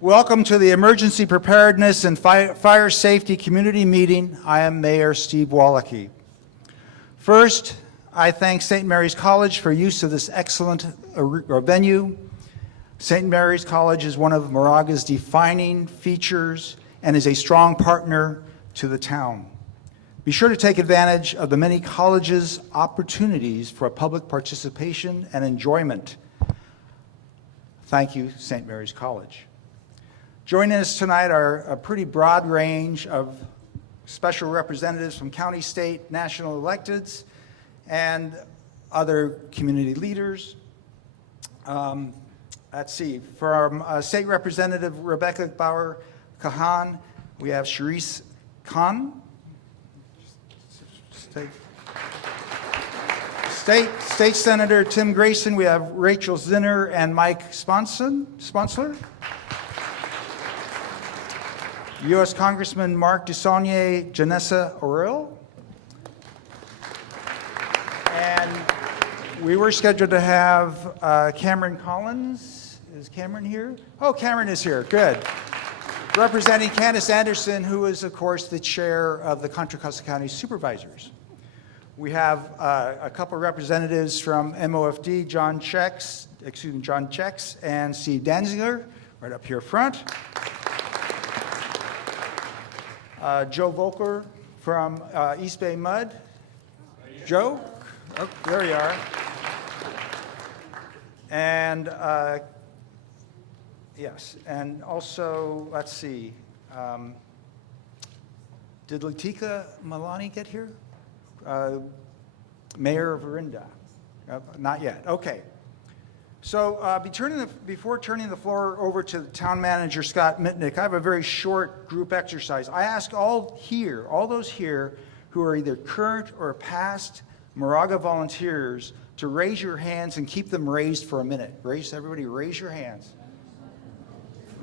Welcome to the Emergency Preparedness and Fire Safety Community Meeting. I am Mayor Steve Wallachy. First, I thank St. Mary's College for use of this excellent venue. St. Mary's College is one of Moraga's defining features and is a strong partner to the town. Be sure to take advantage of the many colleges' opportunities for public participation and enjoyment. Thank you, St. Mary's College. Joining us tonight are a pretty broad range of special representatives from county, state, national electeds, and other community leaders. Let's see, from State Representative Rebecca Bauer-Kahan, we have Sharice Khan. State Senator Tim Grayson, we have Rachel Zinner and Mike Sponsler. U.S. Congressman Mark Desaulniers, Janessa Orell. And we were scheduled to have Cameron Collins. Is Cameron here? Oh, Cameron is here, good. Representing Candace Anderson, who is, of course, the chair of the Contra Costa County Supervisors. We have a couple of representatives from MOFD, John Checks and Steve Danziger, right up here front. Joe Volker from East Bay Mud. Joe? Oh, there you are. And yes, and also, let's see, did Latika Malani get here? Mayor of Orinda? Not yet, okay. So before turning the floor over to the town manager, Scott Mitnick, I have a very short group exercise. I ask all those here who are either current or past Moraga volunteers to raise your hands and keep them raised for a minute. Everybody raise your hands.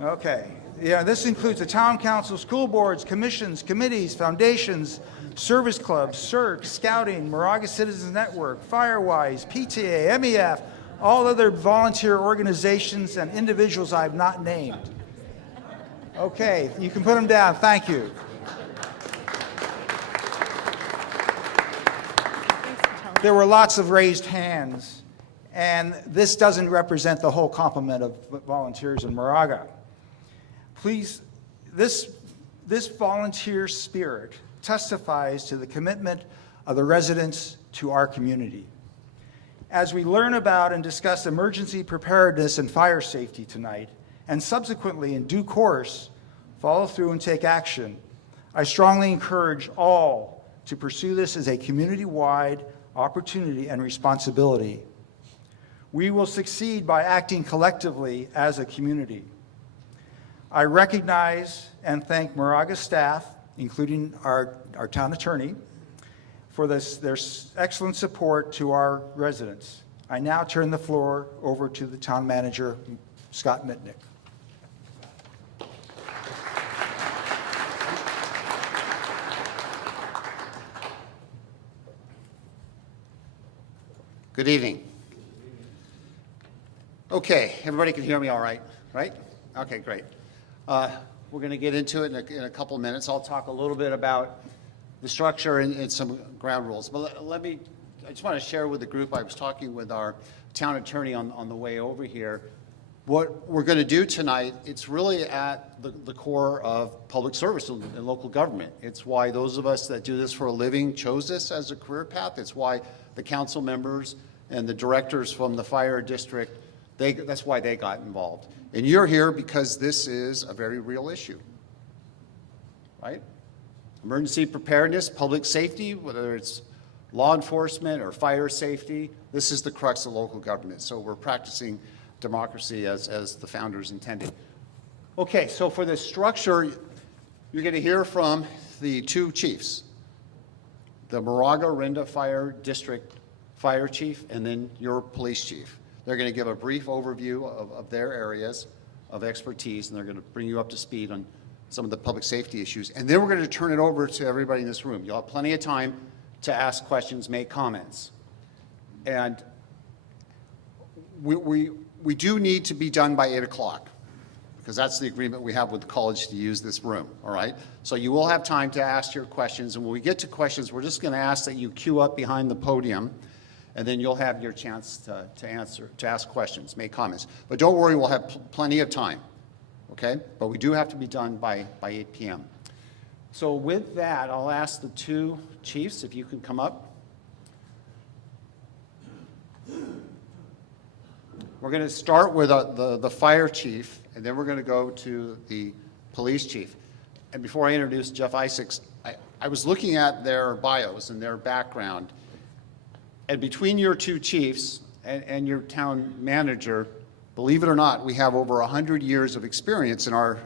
Okay, yeah, this includes the town council, school boards, commissions, committees, foundations, service clubs, CERC, Scouting, Moraga Citizens Network, Firewise, PTA, MEF, all other volunteer organizations and individuals I have not named. Okay, you can put them down. Thank you. There were lots of raised hands, and this doesn't represent the whole complement of volunteers in Moraga. Please, this volunteer spirit testifies to the commitment of the residents to our community. As we learn about and discuss emergency preparedness and fire safety tonight, and subsequently in due course, follow through and take action, I strongly encourage all to pursue this as a community-wide opportunity and responsibility. We will succeed by acting collectively as a community. I recognize and thank Moraga staff, including our town attorney, for their excellent support to our residents. I now turn the floor over to the town manager, Scott Mitnick. Good evening. Okay, everybody can hear me all right, right? Okay, great. We're going to get into it in a couple of minutes. I'll talk a little bit about the structure and some ground rules. But I just want to share with the group, I was talking with our town attorney on the way over here. What we're going to do tonight, it's really at the core of public service and local government. It's why those of us that do this for a living chose this as a career path. It's why the council members and the directors from the fire district, that's why they got involved. And you're here because this is a very real issue, right? Emergency preparedness, public safety, whether it's law enforcement or fire safety, this is the crux of local government. So we're practicing democracy as the founders intended. Okay, so for this structure, you're going to hear from the two chiefs, the Moraga Orinda Fire District Fire Chief and then your police chief. They're going to give a brief overview of their areas of expertise, and they're going to bring you up to speed on some of the public safety issues. And then we're going to turn it over to everybody in this room. You'll have plenty of time to ask questions, make comments. And we do need to be done by 8 o'clock. because that's the agreement we have with the college to use this room, all right? So you will have time to ask your questions, and when we get to questions, we're just going to ask that you queue up behind the podium, and then you'll have your chance to ask questions, make comments. But don't worry, we'll have plenty of time, okay? But we do have to be done by 8 p.m. So with that, I'll ask the two chiefs if you can come up. We're going to start with the fire chief, and then we're going to go to the police chief. And before I introduce Jeff Isaacs, I was looking at their bios and their background, and between your two chiefs and your town manager, believe it or not, we have over 100 years of experience in our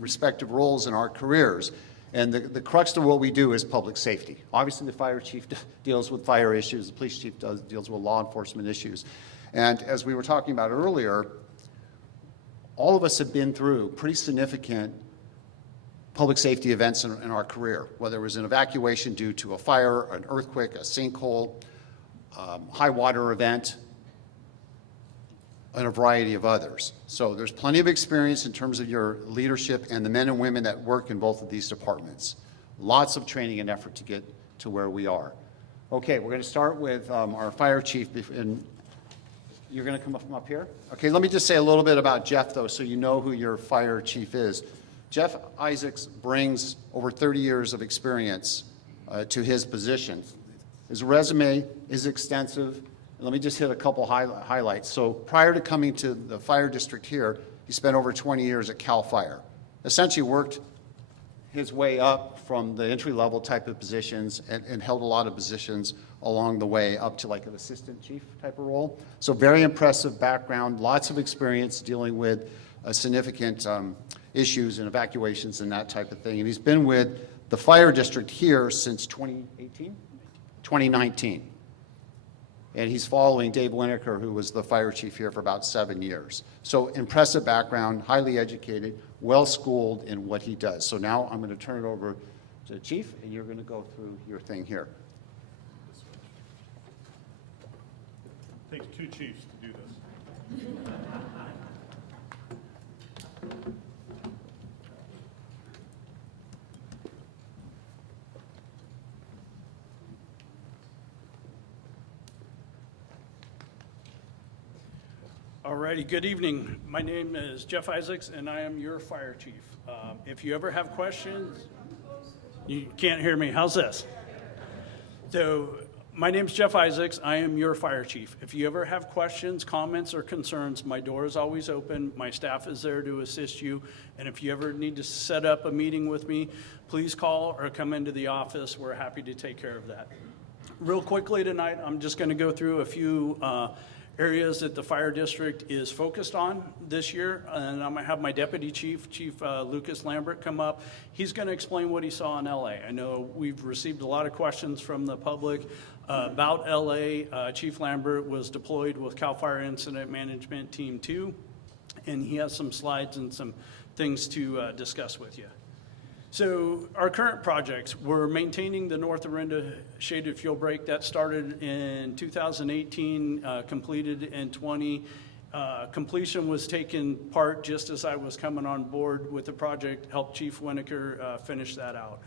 respective roles in our careers. And the crux of what we do is public safety. Obviously, the fire chief deals with fire issues. The police chief deals with law enforcement issues. And as we were talking about earlier, all of us have been through pretty significant public safety events in our career, whether it was an evacuation due to a fire, an earthquake, a sinkhole, high water event, and a variety of others. So there's plenty of experience in terms of your leadership and the men and women that work in both of these departments. Lots of training and effort to get to where we are. Okay, we're going to start with our fire chief, and you're going to come up here? Okay, let me just say a little bit about Jeff, though, so you know who your fire chief is. Jeff Isaacs brings over 30 years of experience to his position. His resume is extensive. Let me just hit a couple highlights. So prior to coming to the fire district here, he spent over 20 years at CAL FIRE. Essentially worked his way up from the entry-level type of positions and held a lot of positions along the way up to like an assistant chief type of role. So very impressive background, lots of experience dealing with significant issues and evacuations and that type of thing. And he's been with the fire district here since 2019. And he's following Dave Lineker, who was the fire chief here for about 7 years. So impressive background, highly educated, well-schooled in what he does. So now I'm going to turn it over to the chief, and you're going to go through your thing here. It takes two chiefs to do this. Alrighty, good evening. My name is Jeff Isaacs, and I am your fire chief. If you ever have questions, you can't hear me. How's this? So, my name's Jeff Isaacs. I am your fire chief. If you ever have questions, comments, or concerns, my door is always open. My staff is there to assist you. And if you ever need to set up a meeting with me, please call or come into the office. We're happy to take care of that. Real quickly tonight, I'm just going to go through a few areas that the fire district is focused on this year, and I'm gonna have my deputy chief, Chief Lucas Lambert, come up. He's gonna explain what he saw in LA. I know we've received a lot of questions from the public about LA. Chief Lambert was deployed with CAL FIRE Incident Management Team 2, and he has some slides and some things to discuss with you. So our current projects, we're maintaining the North Orinda shaded fuel break that started in 2018, completed in 20. Completion was taken part just as I was coming on board with the project, helped Chief Winokur finish that out.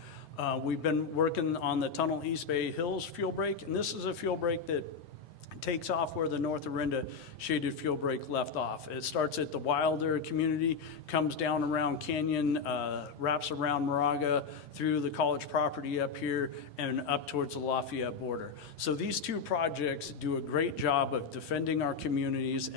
We've been working on the Tunnel East Bay Hills fuel break, and this is a fuel break that takes off where the North Orinda shaded fuel break left off. It starts at the Wilder community, comes down around Canyon, wraps around Moraga, through the college property up here, and up towards the Lafayette border. So these two projects do a great job of defending our communities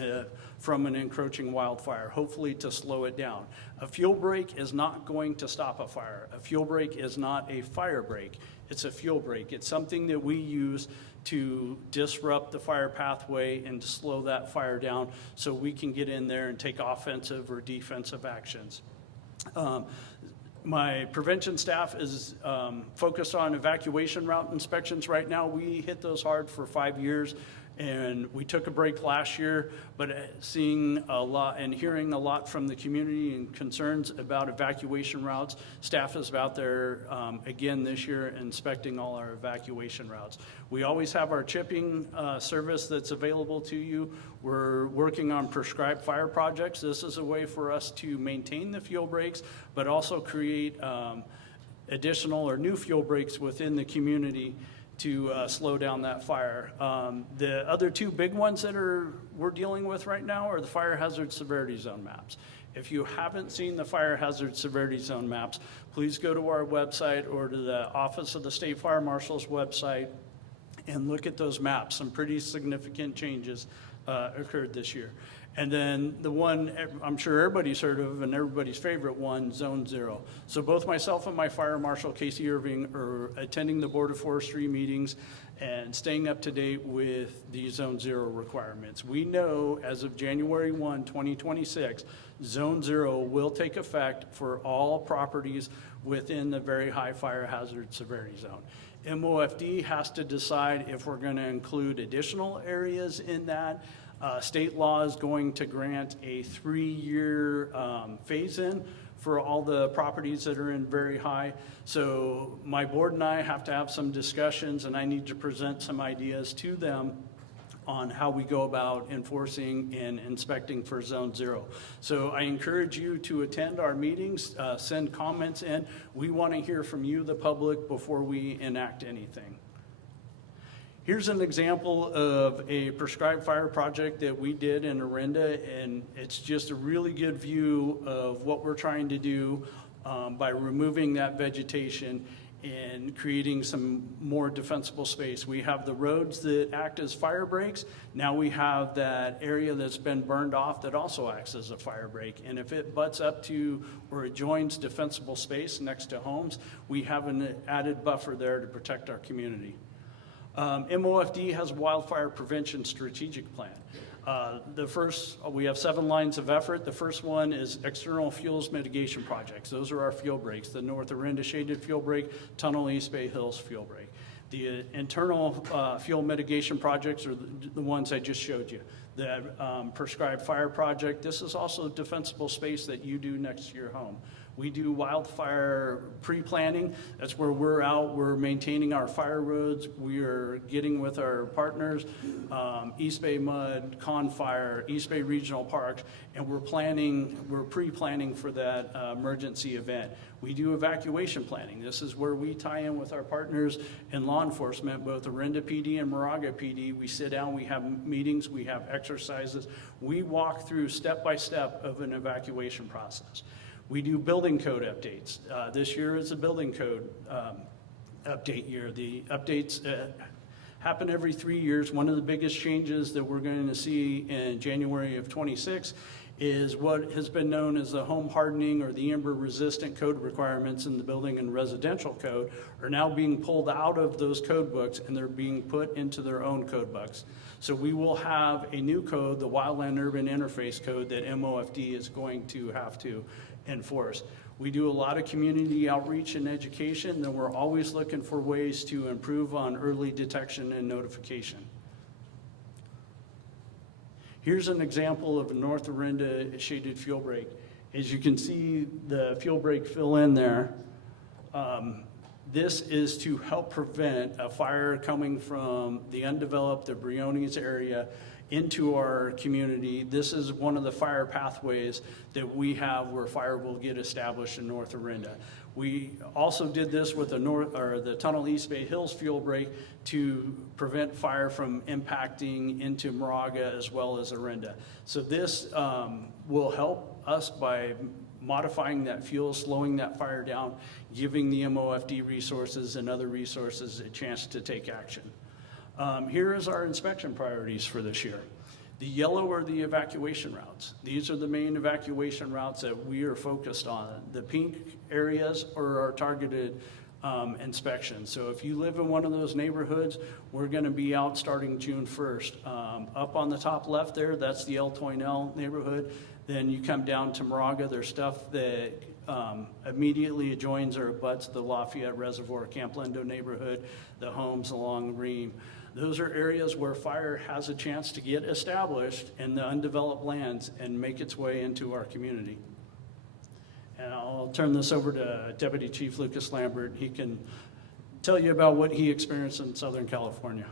from an encroaching wildfire, hopefully to slow it down. A fuel break is not going to stop a fire. A fuel break is not a fire break. It's a fuel break. It's something that we use to disrupt the fire pathway and to slow that fire down so we can get in there and take offensive or defensive actions. My prevention staff is focused on evacuation route inspections right now. We hit those hard for 5 years, And we took a break last year, but seeing a lot and hearing a lot from the community and concerns about evacuation routes, staff is out there again this year inspecting all our evacuation routes. We always have our chipping service that's available to you. We're working on prescribed fire projects. This is a way for us to maintain the fuel breaks, but also create additional or new fuel breaks within the community to slow down that fire. The other two big ones that we're dealing with right now are the fire hazard severity zone maps. If you haven't seen the fire hazard severity zone maps, please go to our website or to the Office of the State Fire Marshal's website and look at those maps. Some pretty significant changes occurred this year. And then the one I'm sure everybody's heard of and everybody's favorite one, Zone Zero. So both myself and my fire marshal, Casey Irving, are attending the Board of Forestry meetings and staying up to date with the Zone Zero requirements. We know as of January 1, 2026, Zone Zero will take effect for all properties within the very high fire hazard severity zone. MOFD has to decide if we're going to include additional areas in that. State law is going to grant a 3-year phase-in for all the properties that are in very high. So my board and I have to have some discussions, and I need to present some ideas to them on how we go about enforcing and inspecting for Zone Zero. So I encourage you to attend our meetings, send comments in. We want to hear from you, the public, before we enact anything. Here's an example of a prescribed fire project that we did in Orinda, and it's just a really good view of what we're trying to do by removing that vegetation and creating some more defensible space. We have the roads that act as fire breaks. Now we have that area that's been burned off that also acts as a fire break. And if it butts up to or it joins defensible space next to homes, we have an added buffer there to protect our community. MOFD has a wildfire prevention strategic plan. We have 7 lines of effort. The first one is external fuels mitigation projects. Those are our fuel breaks, the North Orinda Shaded Fuel Break, Tunnel East Bay Hills Fuel Break. The internal fuel mitigation projects are the ones I just showed you. The prescribed fire project, this is also defensible space that you do next to your home. We do wildfire pre-planning. That's where we're maintaining our fire roads. We are getting with our partners, East Bay Mud, Con Fire, East Bay Regional Parks, and we're pre-planning for that emergency event. We do evacuation planning. This is where we tie in with our partners in law enforcement, both Orinda PD and Moraga PD. We sit down, we have meetings, we have exercises. We walk through step by step of an evacuation process. We do building code updates. This year is a building code update year. The updates happen every 3 years. One of the biggest changes that we're going to see in January of 26 is what has been known as the home hardening or the ember resistant code requirements in the building and residential code are now being pulled out of those code books and they're being put into their own code books. So we will have a new code, the Wildland Urban Interface Code, that MOFD is going to have to enforce. We do a lot of community outreach and education, and we're always looking for ways to improve on early detection and notification. Here's an example of a North Orinda shaded fuel break. As you can see the fuel break fill in there, this is to help prevent a fire coming from the undeveloped, the Briones area, into our community. This is one of the fire pathways that we have where fire will get established in North Orinda. We also did this with the Tunnel East Bay Hills fuel break to prevent fire from impacting into Moraga as well as Orinda. So this will help us by modifying that fuel, slowing that fire down, giving the MOFD resources and other resources a chance to take action. Here is our inspection priorities for this year. The yellow are the evacuation routes. These are the main evacuation routes that we are focused on. The pink areas are our targeted inspections. So if you live in one of those neighborhoods, we're going to be out starting June 1st. Up on the top left there, that's the El Toinel neighborhood. Then you come down to Moraga, there's stuff that immediately adjoins or abuts the Lafayette Reservoir Camp Lindo neighborhood, the homes along Ream. Those are areas where fire has a chance to get established in the undeveloped lands and make its way into our community. And I'll turn this over to Deputy Chief Lucas Lambert. He can tell you about what he experienced in Southern California.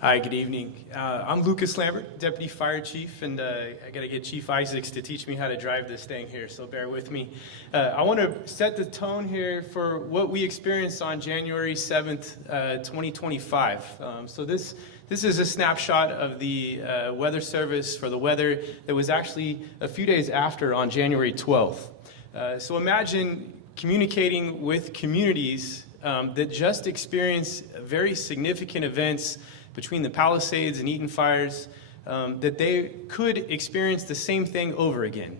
Hi, good evening. I'm Lucas Lambert, Deputy Fire Chief, and I got to get Chief Isaacs to teach me how to drive this thing here, so bear with me. I want to set the tone here for what we experienced on January 7th, 2025. So this is a snapshot of the weather service for the weather that was actually a few days after on January 12th. So imagine communicating with communities that just experienced very significant events between the Palisades and Eaton fires, that they could experience the same thing over again.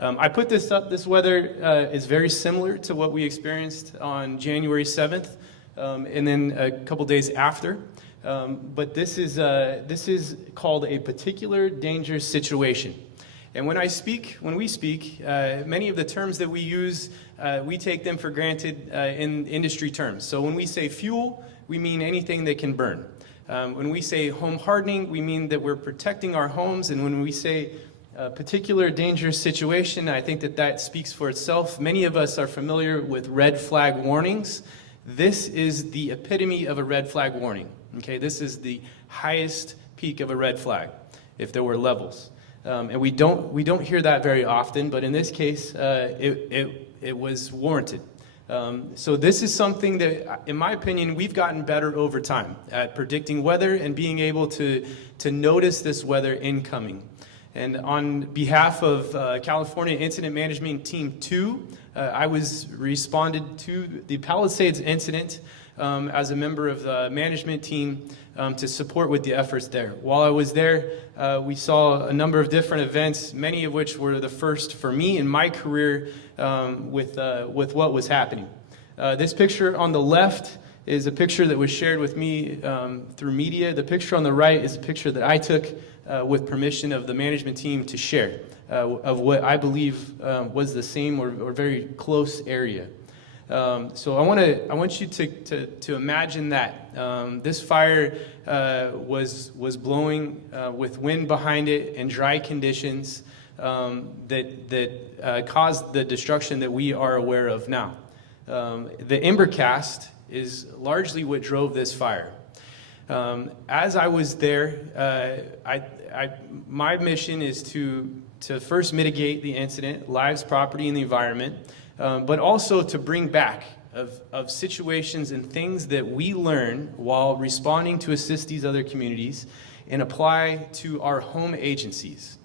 I put this up, this weather is very similar to what we experienced on January 7th, and then a couple days after. But this is called a particular dangerous situation. And when we speak, many of the terms that we use, we take them for granted in industry terms. So when we say fuel, we mean anything that can burn. When we say home hardening, we mean that we're protecting our homes. And when we say particular dangerous situation, I think that speaks for itself. Many of us are familiar with red flag warnings. This is the epitome of a red flag warning. Okay, this is the highest peak of a red flag, if there were levels. And we don't hear that very often, but in this case, it was warranted. So this is something that, in my opinion, we've gotten better over time at predicting weather and being able to notice this weather incoming. And on behalf of California Incident Management Team 2, I was responded to the Palisades incident as a member of the management team to support with the efforts there. While I was there, we saw a number of different events, many of which were the first for me in my career with what was happening. This picture on the left is a picture that was shared with me through media. The picture on the right is a picture that I took with permission of the management team to share of what I believe was the same or very close area. So I want you to imagine that this fire was blowing with wind behind it and dry conditions that caused the destruction that we are aware of now. The ember cast is largely what drove this fire. As I was there, my mission is to first mitigate the incident, lives, property, and the environment. But also to bring back of situations and things that we learn while responding to assist these other communities and apply to our home agencies.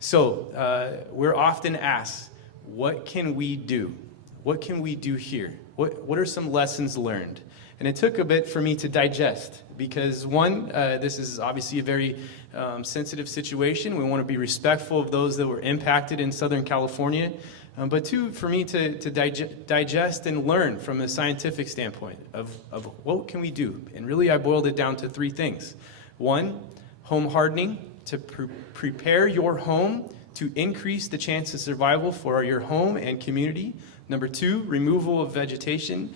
So we're often asked, what can we do? What can we do here? What are some lessons learned? And it took a bit for me to digest because one, this is obviously a very sensitive situation. We want to be respectful of those that were impacted in Southern California. But two, for me to digest and learn from a scientific standpoint of what can we do? And really I boiled it down to three things. One, home hardening, to prepare your home to increase the chance of survival for your home and community. Number two, removal of vegetation,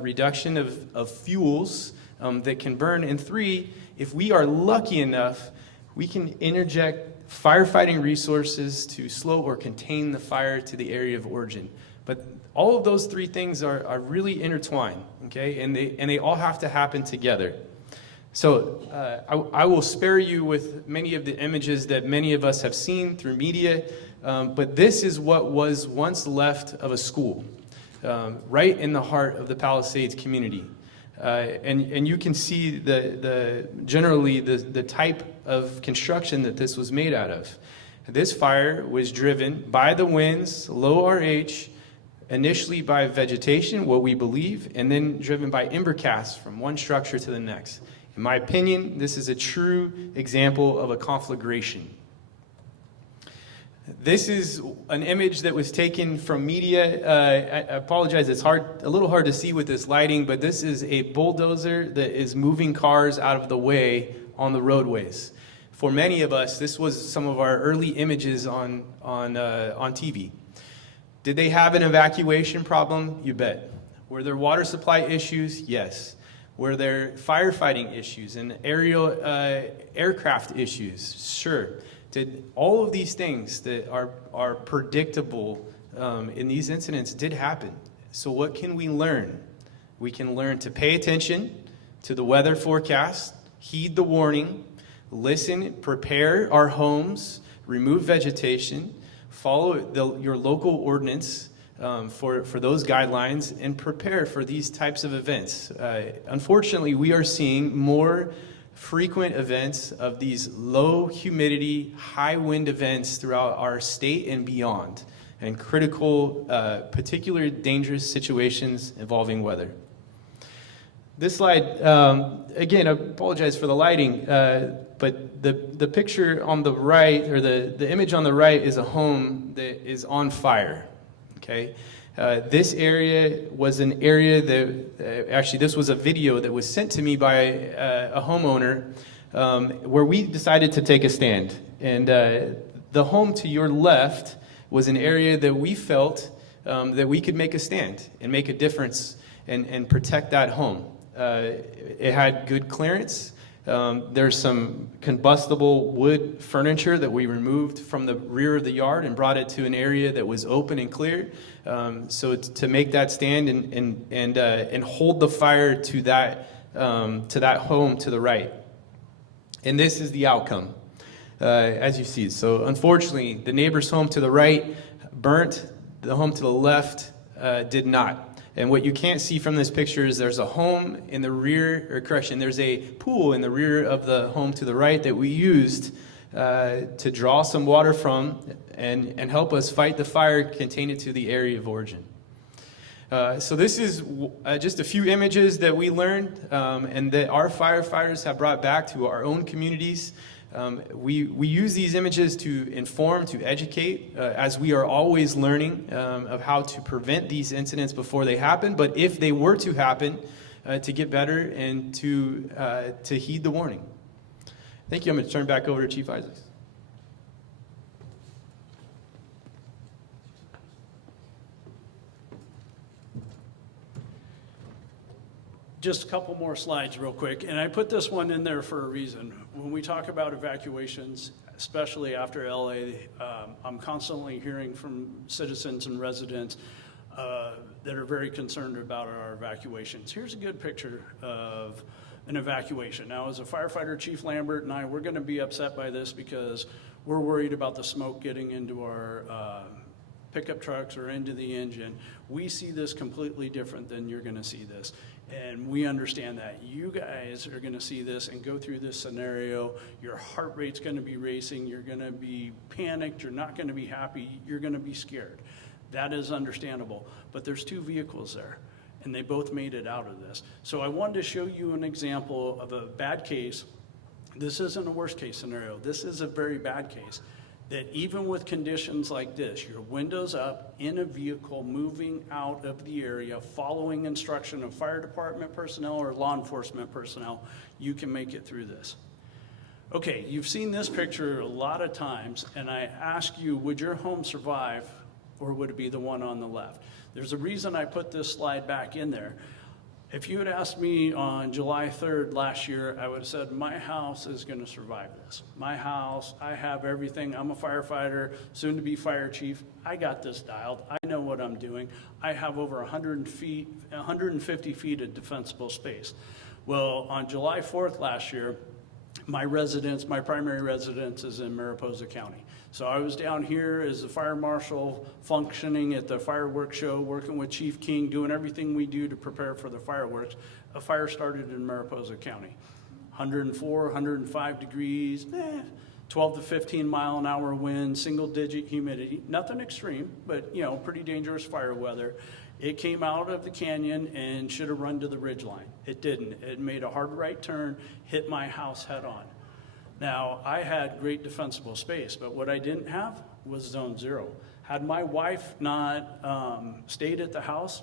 reduction of fuels that can burn. And three, if we are lucky enough, we can interject firefighting resources to slow or contain the fire to the area of origin. But all of those three things are really intertwined, okay? And they all have to happen together. So I will spare you with many of the images that many of us have seen through media, but this is what was once left of a school, right in the heart of the Palisades community. And you can see generally the type of construction that this was made out of. This fire was driven by the winds, low RH, initially by vegetation, what we believe, and then driven by ember casts from one structure to the next. In my opinion, this is a true example of a conflagration. This is an image that was taken from media. I apologize, it's a little hard to see with this lighting, but this is a bulldozer that is moving cars out of the way on the roadways. For many of us, this was some of our early images on TV. Did they have an evacuation problem? You bet. Were there water supply issues? Yes. Were there firefighting issues and aerial aircraft issues? Sure. Did all of these things that are predictable in these incidents did happen? So what can we learn? We can learn to pay attention to the weather forecast, heed the warning, listen, prepare our homes, remove vegetation, follow your local ordinance for those guidelines, and prepare for these types of events. Unfortunately, we are seeing more frequent events of these low humidity, high wind events throughout our state and beyond, and critical, particular dangerous situations involving weather. This slide, again, I apologize for the lighting, but the picture on the right, or the image on the right, is a home that is on fire, okay? This area was an area that, actually this was a video that was sent to me by a homeowner where we decided to take a stand. And the home to your left was an area that we felt that we could make a stand and make a difference and protect that home. It had good clearance. There's some combustible wood furniture that we removed from the rear of the yard and brought it to an area that was open and clear. So to make that stand and hold the fire to that home to the right. And this is the outcome, as you see. So unfortunately, the neighbor's home to the right burnt. The home to the left did not. And what you can't see from this picture is there's a home in the rear, or correction, there's a pool in the rear of the home to the right that we used to draw some water from and help us fight the fire, contain it to the area of origin. So this is just a few images that we learned and that our firefighters have brought back to our own communities. We use these images to inform, to educate, as we are always learning of how to prevent these incidents before they happen, but if they were to happen, to get better and to heed the warning. Thank you. I'm going to turn back over to Chief Isaacs. Just a couple more slides real quick, and I put this one in there for a reason. When we talk about evacuations, especially after LA, I'm constantly hearing from citizens and residents that are very concerned about our evacuations. Here's a good picture of an evacuation. Now, as a firefighter, Chief Lambert and I, we're going to be upset by this because we're worried about the smoke getting into our pickup trucks or into the engine. We see this completely different than you're going to see this. And we understand that. You guys are going to see this and go through this scenario. Your heart rate's going to be racing. You're going to be panicked. You're not going to be happy. You're going to be scared. That is understandable. But there's two vehicles there, and they both made it out of this. So I wanted to show you an example of a bad case. This isn't a worst case scenario. This is a very bad case. That even with conditions like this, your windows up, in a vehicle, moving out of the area, following instruction of fire department personnel or law enforcement personnel, you can make it through this. Okay, you've seen this picture a lot of times, and I ask you, would your home survive, or would it be the one on the left? There's a reason I put this slide back in there. If you had asked me on July 3rd last year, I would have said, my house is going to survive this. My house, I have everything. I'm a firefighter, soon to be fire chief. I got this dialed. I know what I'm doing. I have over 150 feet of defensible space. Well, on July 4th last year, my primary residence is in Mariposa County. So I was down here as a fire marshal, functioning at the fireworks show, working with Chief King, doing everything we do to prepare for the fireworks. A fire started in Mariposa County. 104, 105 degrees, 12 to 15 mile an hour wind, single digit humidity, nothing extreme, but pretty dangerous fire weather. It came out of the canyon and should have run to the ridge line. It didn't. It made a hard right turn, hit my house head on. Now, I had great defensible space, but what I didn't have was Zone 0. Had my wife not stayed at the house,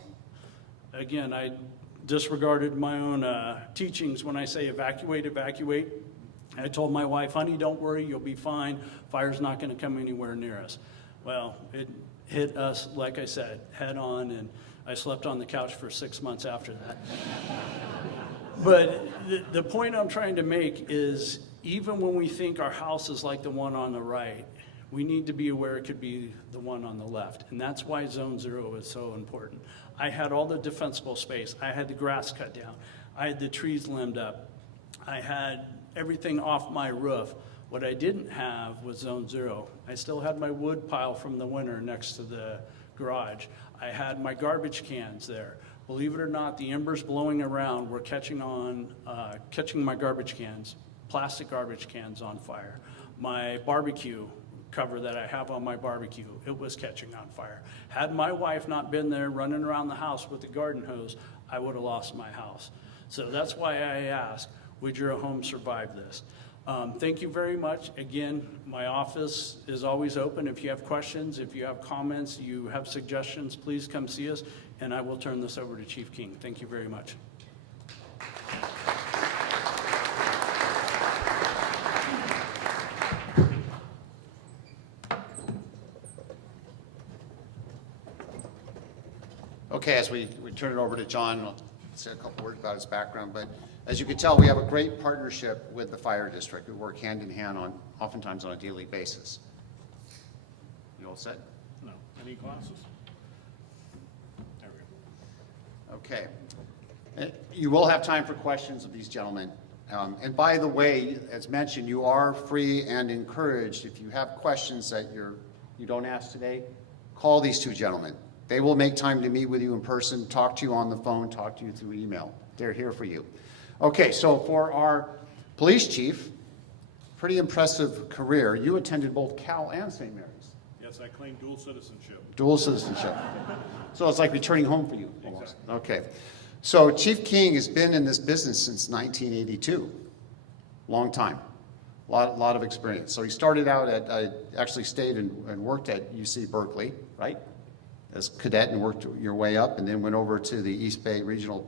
again, I disregarded my own teachings when I say evacuate, evacuate. I told my wife, honey, don't worry, you'll be fine. Fire's not going to come anywhere near us. Well, it hit us, like I said, head on, and I slept on the couch for 6 months after that. But the point I'm trying to make is, even when we think our house is like the one on the right, we need to be aware it could be the one on the left. And that's why Zone 0 is so important. I had all the defensible space. I had the grass cut down. I had the trees limbed up. I had everything off my roof. What I didn't have was Zone 0. I still had my wood pile from the winter next to the garage. I had my garbage cans there. Believe it or not, the embers blowing around were catching my garbage cans, plastic garbage cans on fire. My barbecue cover that I have on my barbecue, it was catching on fire. Had my wife not been there running around the house with the garden hose, I would have lost my house. So that's why I ask, would your home survive this? Thank you very much. Again, my office is always open. If you have questions, if you have comments, you have suggestions, please come see us, and I will turn this over to Chief King. Thank you very much. Okay, as we turn it over to John, I'll say a couple words about his background, but as you can tell, we have a great partnership with the fire district. We work hand in hand oftentimes on a daily basis. You all set? No, any glasses? There we go. Okay. You will have time for questions of these gentlemen. And by the way, as mentioned, you are free and encouraged, if you have questions that you don't ask today, call these two gentlemen. They will make time to meet with you in person, talk to you on the phone, talk to you through email. They're here for you. Okay, so for our police chief, pretty impressive career. You attended both Cal and St. Mary's. Yes, I claim dual citizenship. Dual citizenship. So it's like returning home for you, almost. Okay. So Chief King has been in this business since 1982. Long time. Lot of experience. So he started out I actually stayed and worked at UC Berkeley, right? As cadet, and worked your way up, and then went over to the East Bay Regional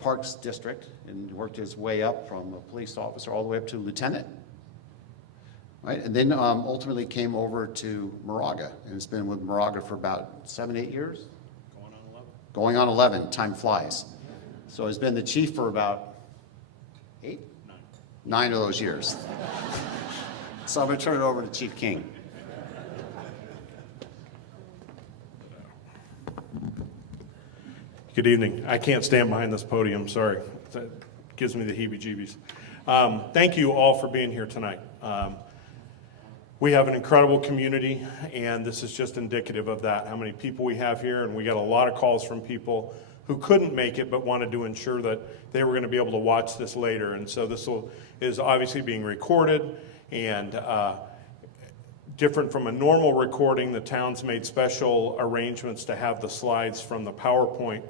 Parks District and worked his way up from a police officer all the way up to lieutenant. Right? And then ultimately came over to Moraga, and has been with Moraga for about 7-8 years. Going on 11. Going on 11, time flies. So he's been the chief for about 8? 9 of those years. So I'm going to turn it over to Chief King. Good evening. I can't stand behind this podium, sorry. That gives me the heebie-jeebies. Thank you all for being here tonight. We have an incredible community, and this is just indicative of that, how many people we have here, and we got a lot of calls from people who couldn't make it but wanted to ensure that they were going to be able to watch this later. And so this is obviously being recorded, and different from a normal recording, the town's made special arrangements to have the slides from the PowerPoint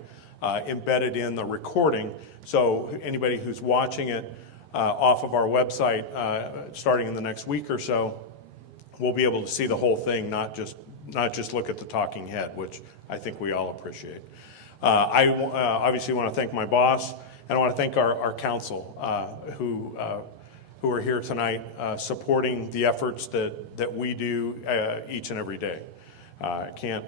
embedded in the recording. So anybody who's watching it off of our website starting in the next week or so will be able to see the whole thing, not just look at the talking head, which I think we all appreciate. I obviously want to thank my boss, and I want to thank our council who are here tonight supporting the efforts that we do each and every day. I can't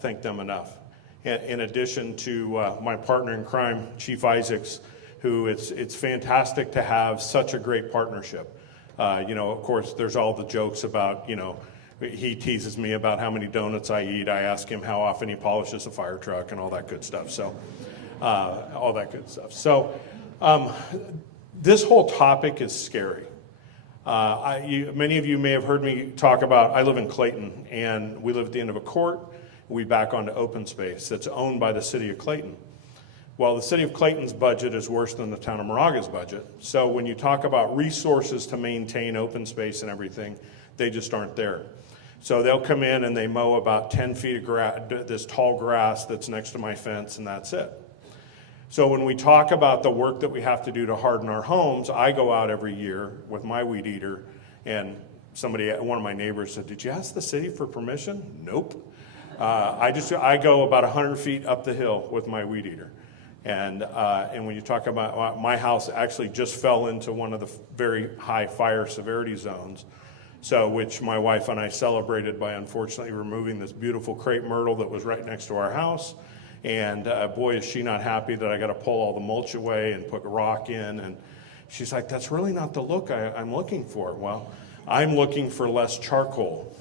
thank them enough. In addition to my partner in crime, Chief Isaacs, who it's fantastic to have such a great partnership. Of course, there's all the jokes about, he teases me about how many donuts I eat. I ask him how often he polishes a fire truck and all that good stuff. So, this whole topic is scary. Many of you may have heard me talk about, I live in Clayton, and we live at the end of a court. We back onto open space that's owned by the city of Clayton. Well, the city of Clayton's budget is worse than the town of Moraga's budget. So when you talk about resources to maintain open space and everything, they just aren't there. So they'll come in and they mow about 10 feet of this tall grass that's next to my fence, and that's it. So when we talk about the work that we have to do to harden our homes, I go out every year with my weed eater and one of my neighbors said, "Did you ask the city for permission?" Nope. I go about 100 feet up the hill with my weed eater. And when you talk about, my house actually just fell into one of the very high fire severity zones, so which my wife and I celebrated by unfortunately removing this beautiful crepe myrtle that was right next to our house. And boy, is she not happy that I got to pull all the mulch away and put rock in. And she's like, "That's really not the look I'm looking for." Well, I'm looking for less charcoal.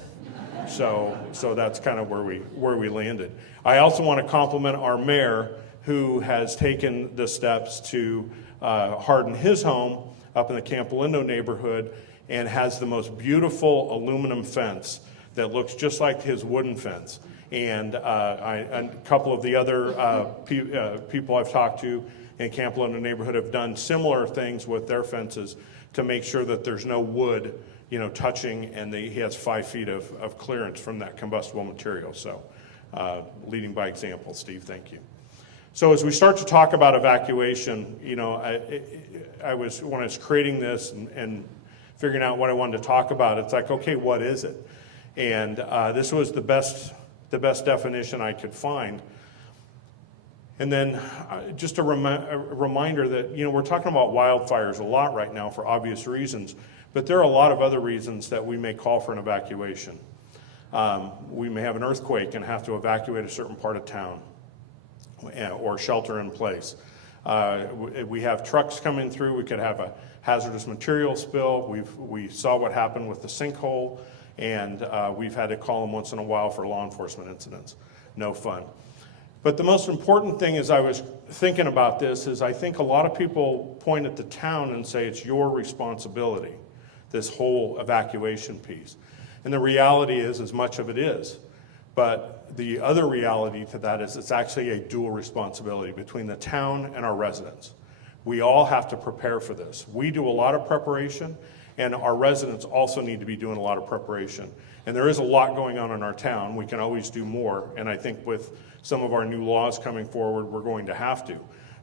So that's kind of where we landed. I also want to compliment our mayor, who has taken the steps to harden his home up in the Campolindo neighborhood, and has the most beautiful aluminum fence that looks just like his wooden fence. And a couple of the other people I've talked to in Campolindo neighborhood have done similar things with their fences to make sure that there's no wood, touching, and he has 5 feet of clearance from that combustible material. So leading by example, Steve, thank you. So as we start to talk about evacuation, when I was creating this and figuring out what I wanted to talk about, it's like, okay, what is it? And this was the best definition I could find. And then just a reminder that, we're talking about wildfires a lot right now for obvious reasons, but there are a lot of other reasons that we may call for an evacuation. We may have an earthquake and have to evacuate a certain part of town, or shelter in place. We have trucks coming through. We could have a hazardous material spill. We saw what happened with the sinkhole, and we've had to call them once in a while for law enforcement incidents. No fun. But the most important thing as I was thinking about this is I think a lot of people point at the town and say it's your responsibility, this whole evacuation piece. And the reality is, as much of it is. But the other reality to that is it's actually a dual responsibility between the town and our residents. We all have to prepare for this. We do a lot of preparation, and our residents also need to be doing a lot of preparation. And there is a lot going on in our town. We can always do more, and I think with some of our new laws coming forward, we're going to have to.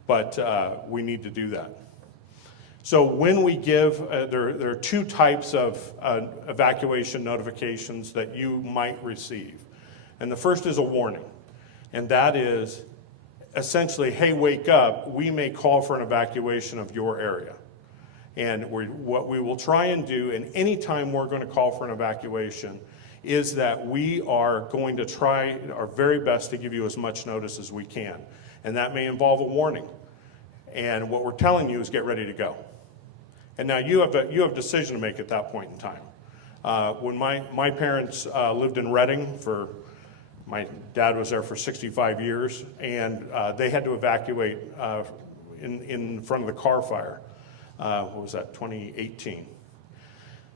But we need to do that. So when we give, there are 2 types of evacuation notifications that you might receive. And the first is a warning, and that is essentially, hey, wake up, we may call for an evacuation of your area. And what we will try and do, and any time we're going to call for an evacuation, is that we are going to try our very best to give you as much notice as we can. And that may involve a warning. And what we're telling you is get ready to go. And now you have a decision to make at that point in time. When my parents lived in Reading my dad was there for 65 years, and they had to evacuate in front of the car fire. What was that, 2018?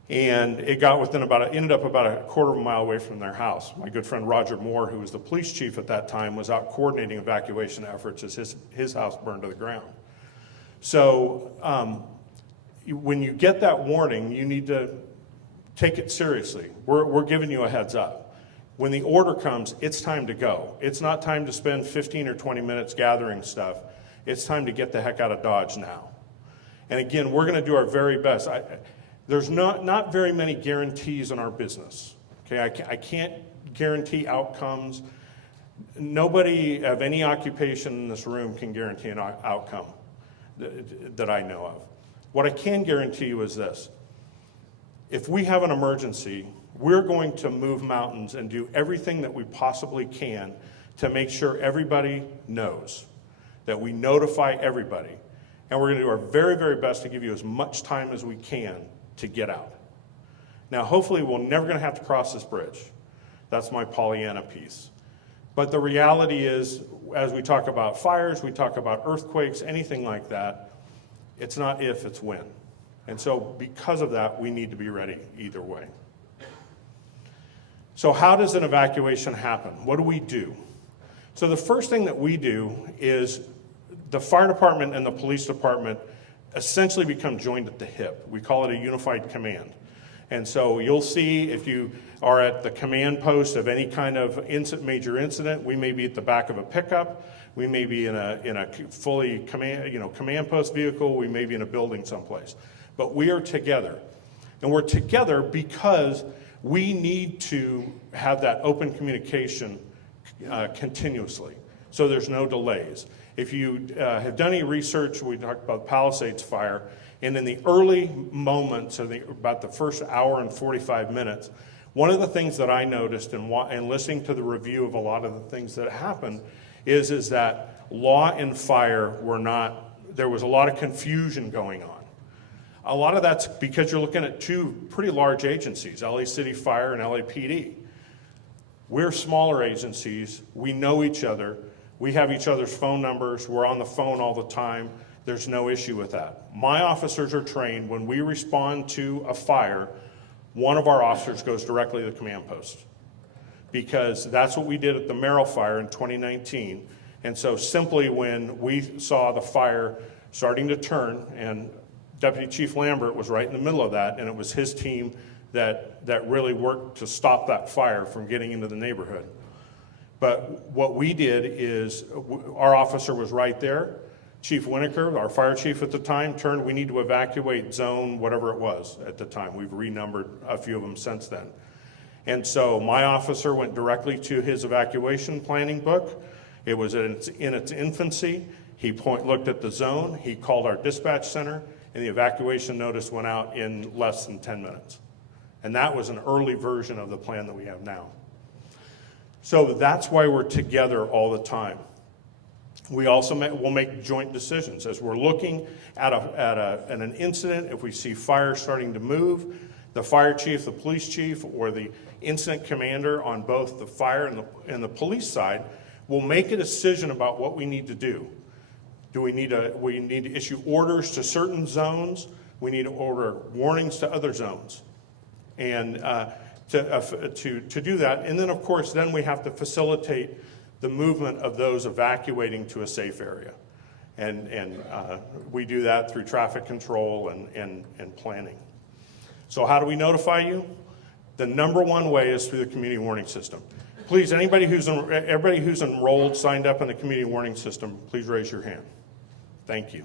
And it ended up about a quarter of a mile away from their house. My good friend Roger Moore, who was the police chief at that time, was out coordinating evacuation efforts as his house burned to the ground. So when you get that warning, you need to take it seriously. We're giving you a heads up. When the order comes, it's time to go. It's not time to spend 15 or 20 minutes gathering stuff. It's time to get the heck out of Dodge now. And again, we're going to do our very best. There's not very many guarantees in our business. Okay, I can't guarantee outcomes. Nobody of any occupation in this room can guarantee an outcome that I know of. What I can guarantee you is this. If we have an emergency, we're going to move mountains and do everything that we possibly can to make sure everybody knows, that we notify everybody. And we're going to do our very, very best to give you as much time as we can to get out. Now, hopefully, we're never going to have to cross this bridge. That's my Pollyanna piece. But the reality is, as we talk about fires, we talk about earthquakes, anything like that, it's not if, it's when. And so because of that, we need to be ready either way. So how does an evacuation happen? What do we do? So the first thing that we do is the fire department and the police department essentially become joined at the hip. We call it a unified command. And so you'll see if you are at the command post of any kind of major incident, we may be at the back of a pickup, we may be in a fully command post vehicle, we may be in a building someplace. But we are together. And we're together because we need to have that open communication continuously, so there's no delays. If you have done any research, we talked about the Palisades fire, and in the early moments, about the first hour and 45 minutes, one of the things that I noticed in listening to the review of a lot of the things that happened is that law and fire there was a lot of confusion going on. A lot of that's because you're looking at two pretty large agencies, LA City Fire and LAPD. We're smaller agencies, we know each other, we have each other's phone numbers, we're on the phone all the time, there's no issue with that. My officers are trained, when we respond to a fire, one of our officers goes directly to the command post, because that's what we did at the Merrill fire in 2019. And so simply when we saw the fire starting to turn, and Deputy Chief Lambert was right in the middle of that, and it was his team that really worked to stop that fire from getting into the neighborhood. But what we did is, our officer was right there. Chief Winokur, our fire chief at the time, turned, we need to evacuate zone, whatever it was at the time. We've renumbered a few of them since then. And so my officer went directly to his evacuation planning book. It was in its infancy. He looked at the zone, he called our dispatch center, and the evacuation notice went out in less than 10 minutes. And that was an early version of the plan that we have now. So that's why we're together all the time. We also will make joint decisions. As we're looking at an incident, if we see fire starting to move, the fire chief, the police chief, or the incident commander on both the fire and the police side will make a decision about what we need to do. We need to issue orders to certain zones. We need to order warnings to other zones, and to do that. And then, of course, then we have to facilitate the movement of those evacuating to a safe area, and we do that through traffic control and planning. So, how do we notify you? The number one way is through the community warning system. Please, everybody who's enrolled, signed up in the community warning system, please raise your hand. Thank you.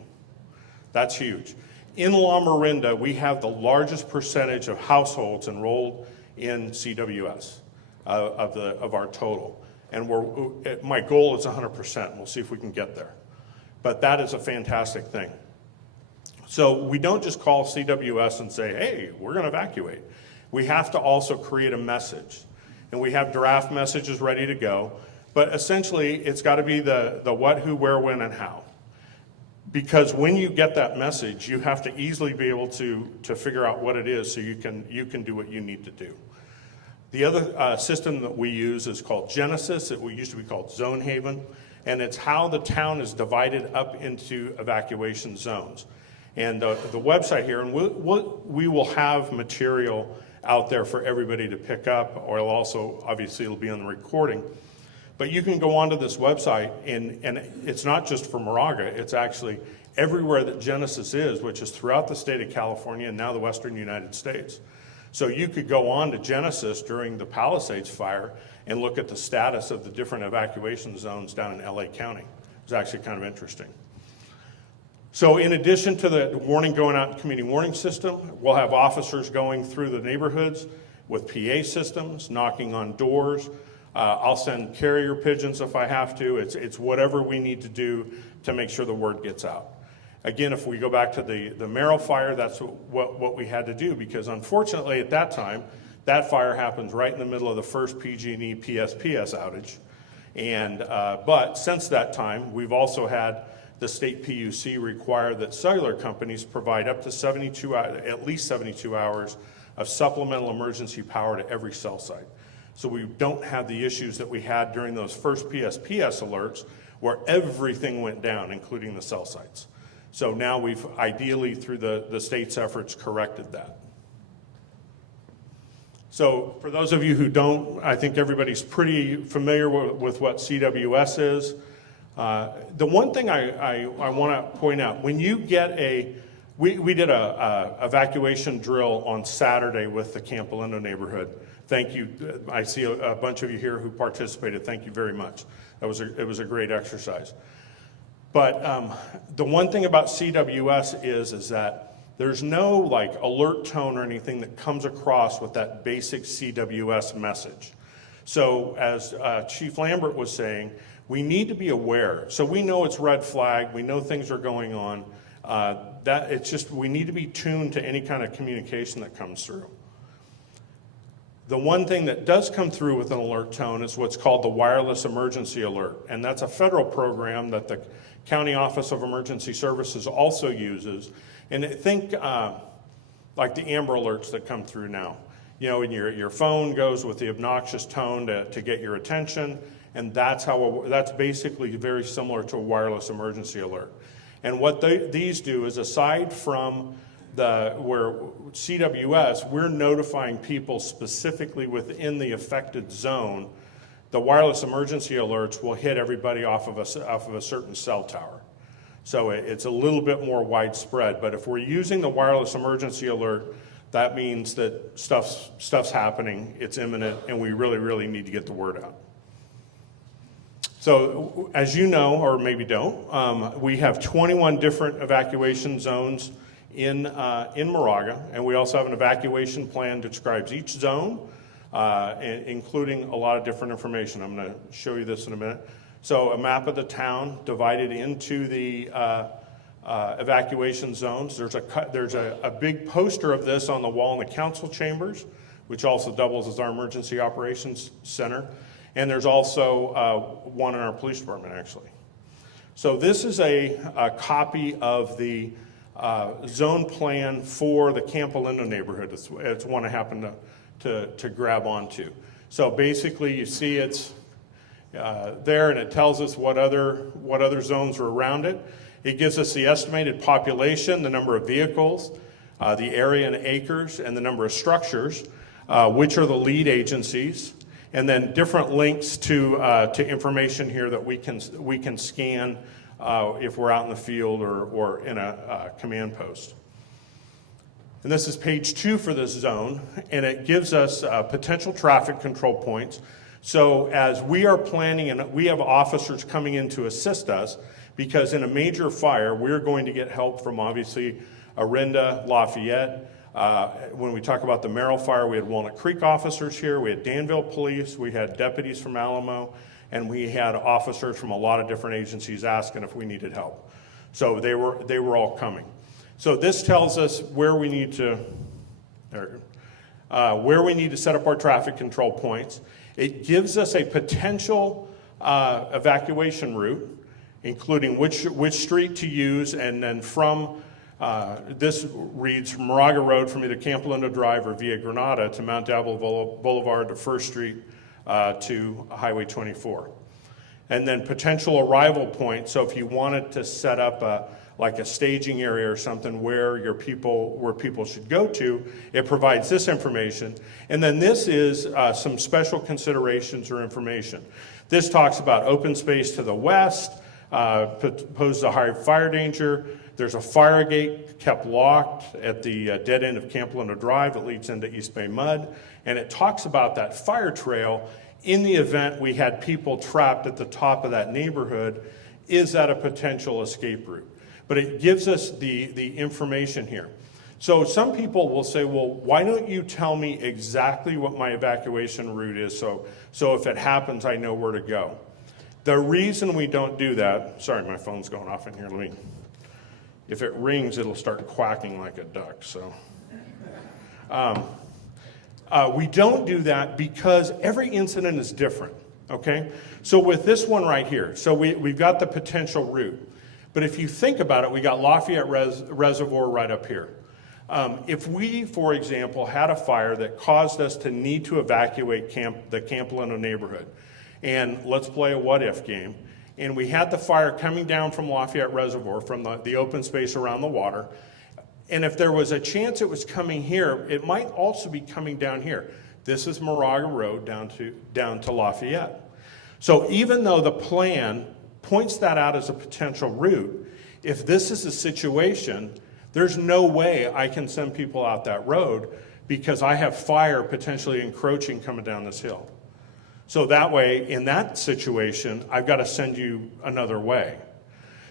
That's huge. In La Miranda, we have the largest percentage of households enrolled in CWS of our total. And my goal is 100%. We'll see if we can get there. But that is a fantastic thing. So we don't just call CWS and say, hey, we're going to evacuate. We have to also create a message. And we have draft messages ready to go. But essentially, it's got to be the what, who, where, when, and how. Because when you get that message, you have to easily be able to figure out what it is so you can do what you need to do. The other system that we use is called Genesis. It used to be called Zone Haven. And it's how the town is divided up into evacuation zones. And the website here, and we will have material out there for everybody to pick up, or obviously it'll be on the recording. But you can go onto this website, and it's not just for Moraga, it's actually everywhere that Genesis is, which is throughout the state of California and now the western United States. So you could go on to Genesis during the Palisades fire and look at the status of the different evacuation zones down in LA County. It's actually kind of interesting. So in addition to the warning going out in the community warning system, we'll have officers going through the neighborhoods with PA systems, knocking on doors. I'll send carrier pigeons if I have to. It's whatever we need to do to make sure the word gets out. Again, if we go back to the Merrill fire, that's what we had to do, because unfortunately at that time, that fire happens right in the middle of the first PG&E PSPS outage. And but since that time, we've also had the state PUC require that cellular companies provide up to at least 72 hours of supplemental emergency power to every cell site. So we don't have the issues that we had during those first PSPS alerts where everything went down, including the cell sites. So now we've ideally, through the state's efforts, corrected that. So for those of you who don't, I think everybody's pretty familiar with what CWS is. The one thing I want to point out, when you get we did a evacuation drill on Saturday with the Camp Alindo neighborhood. Thank you. I see a bunch of you here who participated. Thank you very much. It was a great exercise. But the one thing about CWS is that There's no like alert tone or anything that comes across with that basic CWS message. So as Chief Lambert was saying, we need to be aware. So we know it's red flag, we know things are going on. That it's just, we need to be tuned to any kind of communication that comes through. The one thing that does come through with an alert tone is what's called the wireless emergency alert. And that's a federal program that the County Office of Emergency Services also uses. And think like the Amber Alerts that come through now. You know, and your phone goes with the obnoxious tone to get your attention. And that's that's basically very similar to a wireless emergency alert. And what these do is, aside from where CWS, we're notifying people specifically within the affected zone. The wireless emergency alerts will hit everybody off of a certain cell tower. So it's a little bit more widespread. But if we're using the wireless emergency alert, that means that stuff's happening, it's imminent, and we really, really need to get the word out. So as you know, or maybe don't, we have 21 different evacuation zones in Moraga, and we also have an evacuation plan that describes each zone, including a lot of different information. I'm going to show you this in a minute. So a map of the town divided into the evacuation zones. There's a big poster of this on the wall in the council chambers, which also doubles as our emergency operations center. And there's also one in our police department, actually. So this is a copy of the zone plan for the Camp Alindo neighborhood. It's one I happened to grab onto. So basically, you see it's there, and it tells us what other zones are around it. It gives us the estimated population, the number of vehicles, the area in acres, and the number of structures, which are the lead agencies, and then different links to information here that we can scan if we're out in the field or in a command post. And this is page 2 for this zone, and it gives us potential traffic control points. So as we are planning, and we have officers coming in to assist us, because in a major fire, we're going to get help from obviously Orinda, Lafayette. When we talk about the Merrill fire, we had Walnut Creek officers here, we had Danville police, we had deputies from Alamo, and we had officers from a lot of different agencies asking if we needed help. So they were all coming. So this tells us where we need to set up our traffic control points. It gives us a potential evacuation route, including which street to use, and then from this reads from Moraga Road from either Camp Alindo Drive or via Granada to Mount Diablo Boulevard to First Street to Highway 24. And then potential arrival points. So if you wanted to set up like a staging area or something where people should go to, it provides this information. And then this is some special considerations or information. This talks about open space to the west, poses a high fire danger. There's a fire gate kept locked at the dead end of Camp Alindo Drive that leads into East Bay Mud. And it talks about that fire trail in the event we had people trapped at the top of that neighborhood. Is that a potential escape route? But it gives us the information here. So some people will say, well, why don't you tell me exactly what my evacuation route is so if it happens, I know where to go. The reason we don't do that, sorry, my phone's going off in here. If it rings, it'll start quacking like a duck. So we don't do that because every incident is different, okay? So with this one right here, so we've got the potential route. But if you think about it, we got Lafayette Reservoir right up here. If we, for example, had a fire that caused us to need to evacuate the Camp Alindo neighborhood, and let's play a what-if game, and we had the fire coming down from Lafayette Reservoir, from the open space around the water, and if there was a chance it was coming here, it might also be coming down here. This is Moraga Road down to Lafayette. So even though the plan points that out as a potential route, if this is a situation, there's no way I can send people out that road because I have fire potentially encroaching coming down this hill. So that way, in that situation, I've got to send you another way.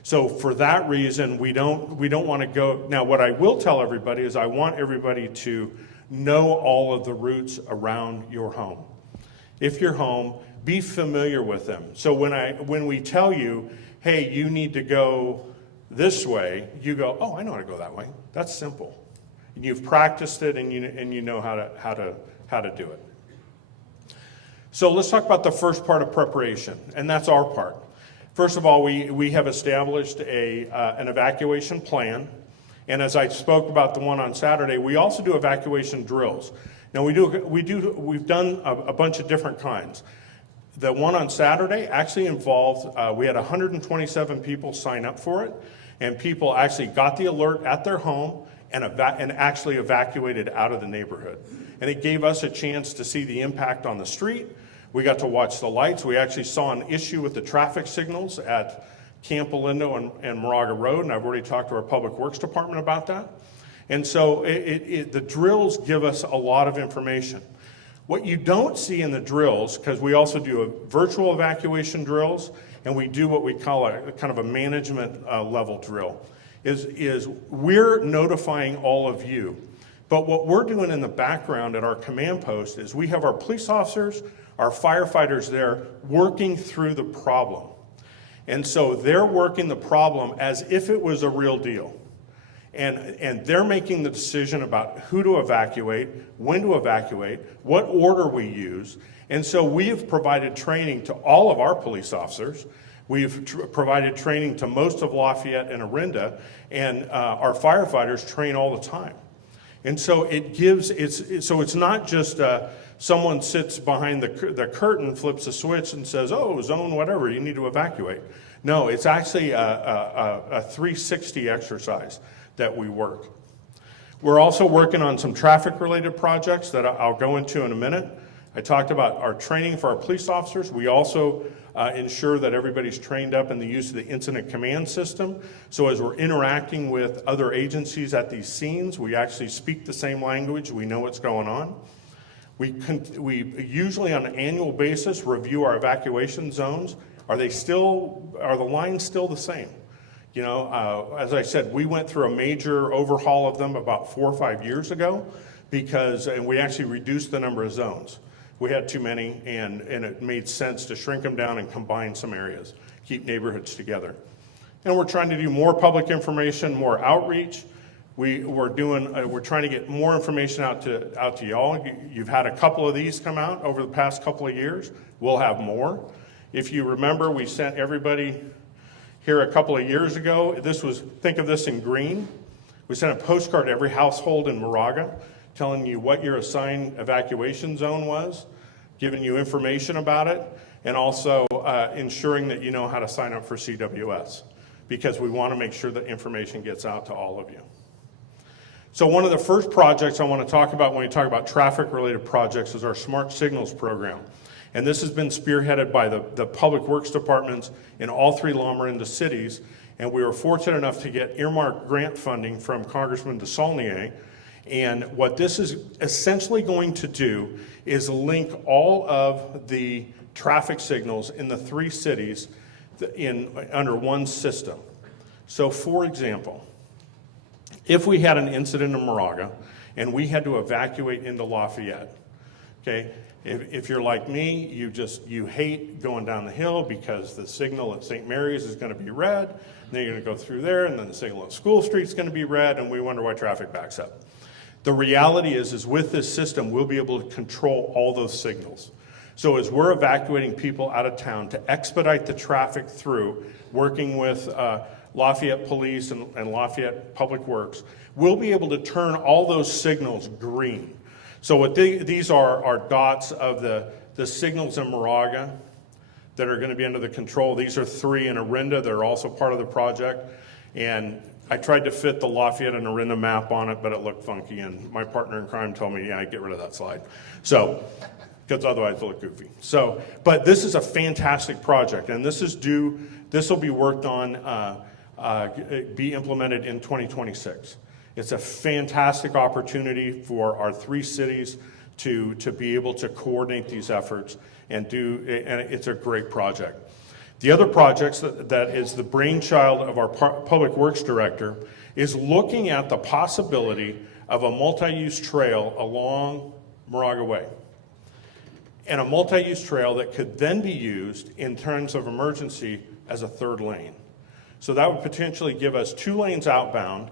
So for that reason, we don't want to go. Now, what I will tell everybody is I want everybody to know all of the routes around your home. If you're home, be familiar with them. So when we tell you, hey, you need to go this way, you go, oh, I know how to go that way. That's simple. And you've practiced it, and you know how to do it. So let's talk about the first part of preparation, and that's our part. First of all, we have established an evacuation plan, and as I spoke about the one on Saturday, we also do evacuation drills. Now we've done a bunch of different kinds. The one on Saturday actually involved, we had 127 people sign up for it, and people actually got the alert at their home and actually evacuated out of the neighborhood. And it gave us a chance to see the impact on the street. We got to watch the lights. We actually saw an issue with the traffic signals at Camp Alindo and Moraga Road, and I've already talked to our Public Works Department about that. And so the drills give us a lot of information. What you don't see in the drills, because we also do a virtual evacuation drills, and we do what we call a kind of a management level drill, is we're notifying all of you. But what we're doing in the background at our command post is we have our police officers, our firefighters there working through the problem. And so they're working the problem as if it was a real deal. And they're making the decision about who to evacuate, when to evacuate, what order we use. And so we have provided training to all of our police officers. We've provided training to most of Lafayette and Orinda, and our firefighters train all the time. And so it's not just someone sits behind the curtain, flips a switch, and says, oh, zone whatever, you need to evacuate. No, it's actually a 360 exercise that we work. We're also working on some traffic-related projects that I'll go into in a minute. I talked about our training for our police officers. We also ensure that everybody's trained up in the use of the incident command system. So as we're interacting with other agencies at these scenes, we actually speak the same language. We know what's going on. We usually on an annual basis review our evacuation zones. Are the lines still the same? You know, as I said, we went through a major overhaul of them about 4 or 5 years ago and we actually reduced the number of zones. We had too many, and it made sense to shrink them down and combine some areas, keep neighborhoods together. And we're trying to do more public information, more outreach. We're trying to get more information out to y'all. You've had a couple of these come out over the past couple of years. We'll have more. If you remember, we sent everybody here a couple of years ago. Think of this in green. We sent a postcard to every household in Moraga telling you what your assigned evacuation zone was, giving you information about it, and also ensuring that you know how to sign up for CWS, because we want to make sure that information gets out to all of you. So one of the first projects I want to talk about when we talk about traffic-related projects is our Smart Signals program. And this has been spearheaded by the Public Works Departments in all 3 Lomarinda cities. And we were fortunate enough to get earmarked grant funding from Congressman DeSaulnier. And what this is essentially going to do is link all of the traffic signals in the 3 cities under one system. So for example, if we had an incident in Moraga and we had to evacuate into Lafayette, okay, if you're like me, you hate going down the hill because the signal at St. Mary's is going to be red, and then you're going to go through there, and then the signal at School Street is going to be red, and we wonder why traffic backs up. The reality is with this system, we'll be able to control all those signals. So as we're evacuating people out of town to expedite the traffic through, working with Lafayette Police and Lafayette Public Works, we'll be able to turn all those signals green. So what these are dots of the signals in Moraga that are going to be under the control. These are 3 in Orinda. They're also part of the project. And I tried to fit the Lafayette and Orinda map on it, but it looked funky. And my partner in crime told me, yeah, get rid of that slide. So, because otherwise it'll look goofy. So, but this is a fantastic project. And this will be worked on, be implemented in 2026. It's a fantastic opportunity for our 3 cities to be able to coordinate these efforts and it's a great project. The other projects that is the brainchild of our Public Works Director is looking at the possibility of a multi-use trail along Moraga Way. And a multi-use trail that could then be used in terms of emergency as a third lane. So that would potentially give us 2 lanes outbound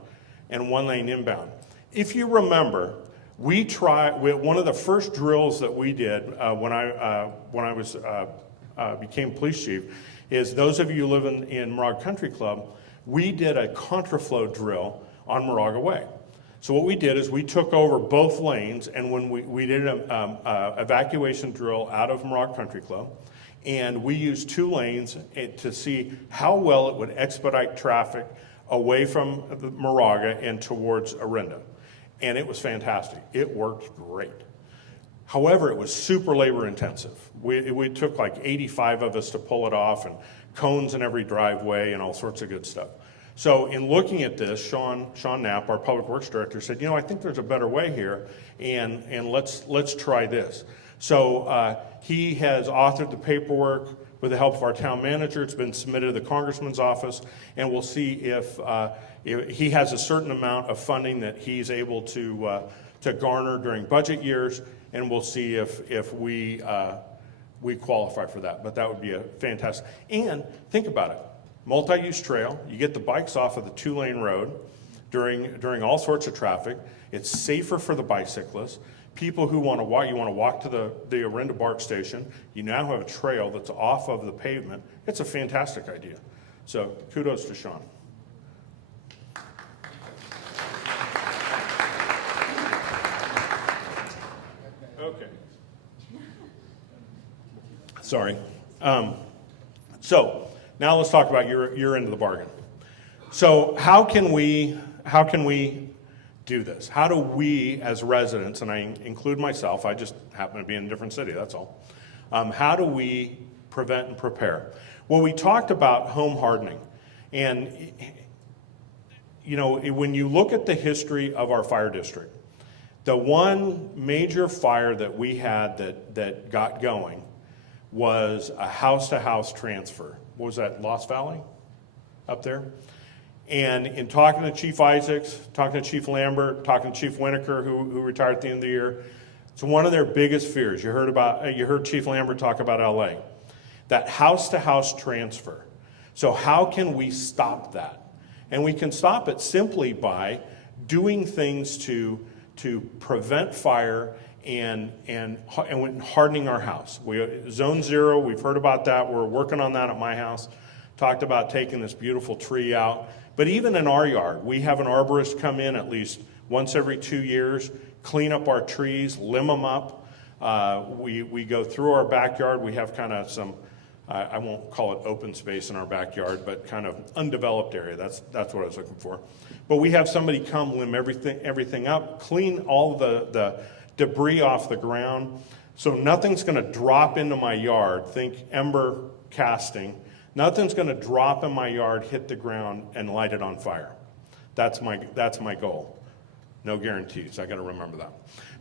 and 1 lane inbound. If you remember, one of the first drills that we did when I became police chief is, those of you who live in Moraga Country Club, we did a contraflow drill on Moraga Way. So what we did is we took over both lanes, and when we did an evacuation drill out of Moraga Country Club, and we used 2 lanes to see how well it would expedite traffic away from the Moraga and towards Orinda. And it was fantastic. It worked great. However, it was super labor intensive. We took like 85 of us to pull it off, and cones in every driveway and all sorts of good stuff. So in looking at this, Sean Knapp, our Public Works Director, said, I think there's a better way here, and let's try this. So he has authored the paperwork with the help of our town manager. It's been submitted to the Congressman's office, and we'll see if he has a certain amount of funding that he's able to garner during budget years, and we'll see if we qualify for that. But that would be a fantastic. And think about it. Multi-use trail, you get the bikes off of the 2-lane road during all sorts of traffic. It's safer for the bicyclists. People who want to walk, you want to walk to the Orinda BART station, you now have a trail that's off of the pavement. It's a fantastic idea. So kudos to Sean. Okay. Sorry. So now let's talk about your end of the bargain. So how can we do this? How do we as residents, and I include myself, I just happen to be in a different city, that's all. How do we prevent and prepare? Well, we talked about home hardening. And when you look at the history of our fire district, the one major fire that we had that got going was a house-to-house transfer. What was that, Lost Valley up there? And in talking to Chief Isaacs, talking to Chief Lambert, talking to Chief Winokur, who retired at the end of the year, it's one of their biggest fears. You heard Chief Lambert talk about LA, that house-to-house transfer. So how can we stop that? And we can stop it simply by doing things to prevent fire and hardening our house. Zone 0, we've heard about that. We're working on that at my house. Talked about taking this beautiful tree out. But even in our yard, we have an arborist come in at least once every 2 years, clean up our trees, limb them up. We go through our backyard. We have kind of some, I won't call it open space in our backyard, but kind of undeveloped area. That's what I was looking for. But we have somebody come limb everything up, clean all the debris off the ground, so nothing's going to drop into my yard. Think ember casting. Nothing's going to drop in my yard, hit the ground, and light it on fire. That's my goal. No guarantees. I got to remember that.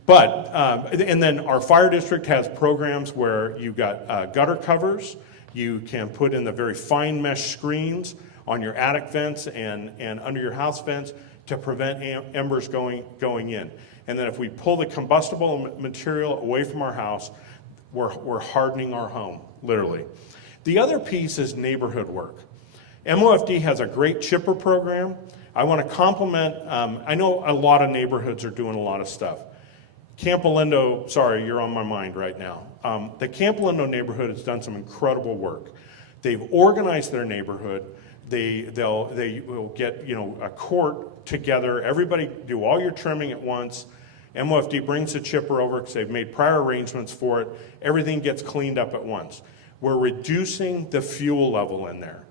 But and then our fire district has programs where you've got gutter covers. You can put in the very fine mesh screens on your attic vents and under your house vents to prevent embers going in. And then if we pull the combustible material away from our house, we're hardening our home, literally. The other piece is neighborhood work. MOFD has a great chipper program. I want to compliment, I know a lot of neighborhoods are doing a lot of stuff. Camp Alindo, sorry, you're on my mind right now. The Camp Alindo neighborhood has done some incredible work. They've organized their neighborhood. They will get a court together. Everybody do all your trimming at once. MOFD brings the chipper over because they've made prior arrangements for it. Everything gets cleaned up at once. We're reducing the fuel level in there.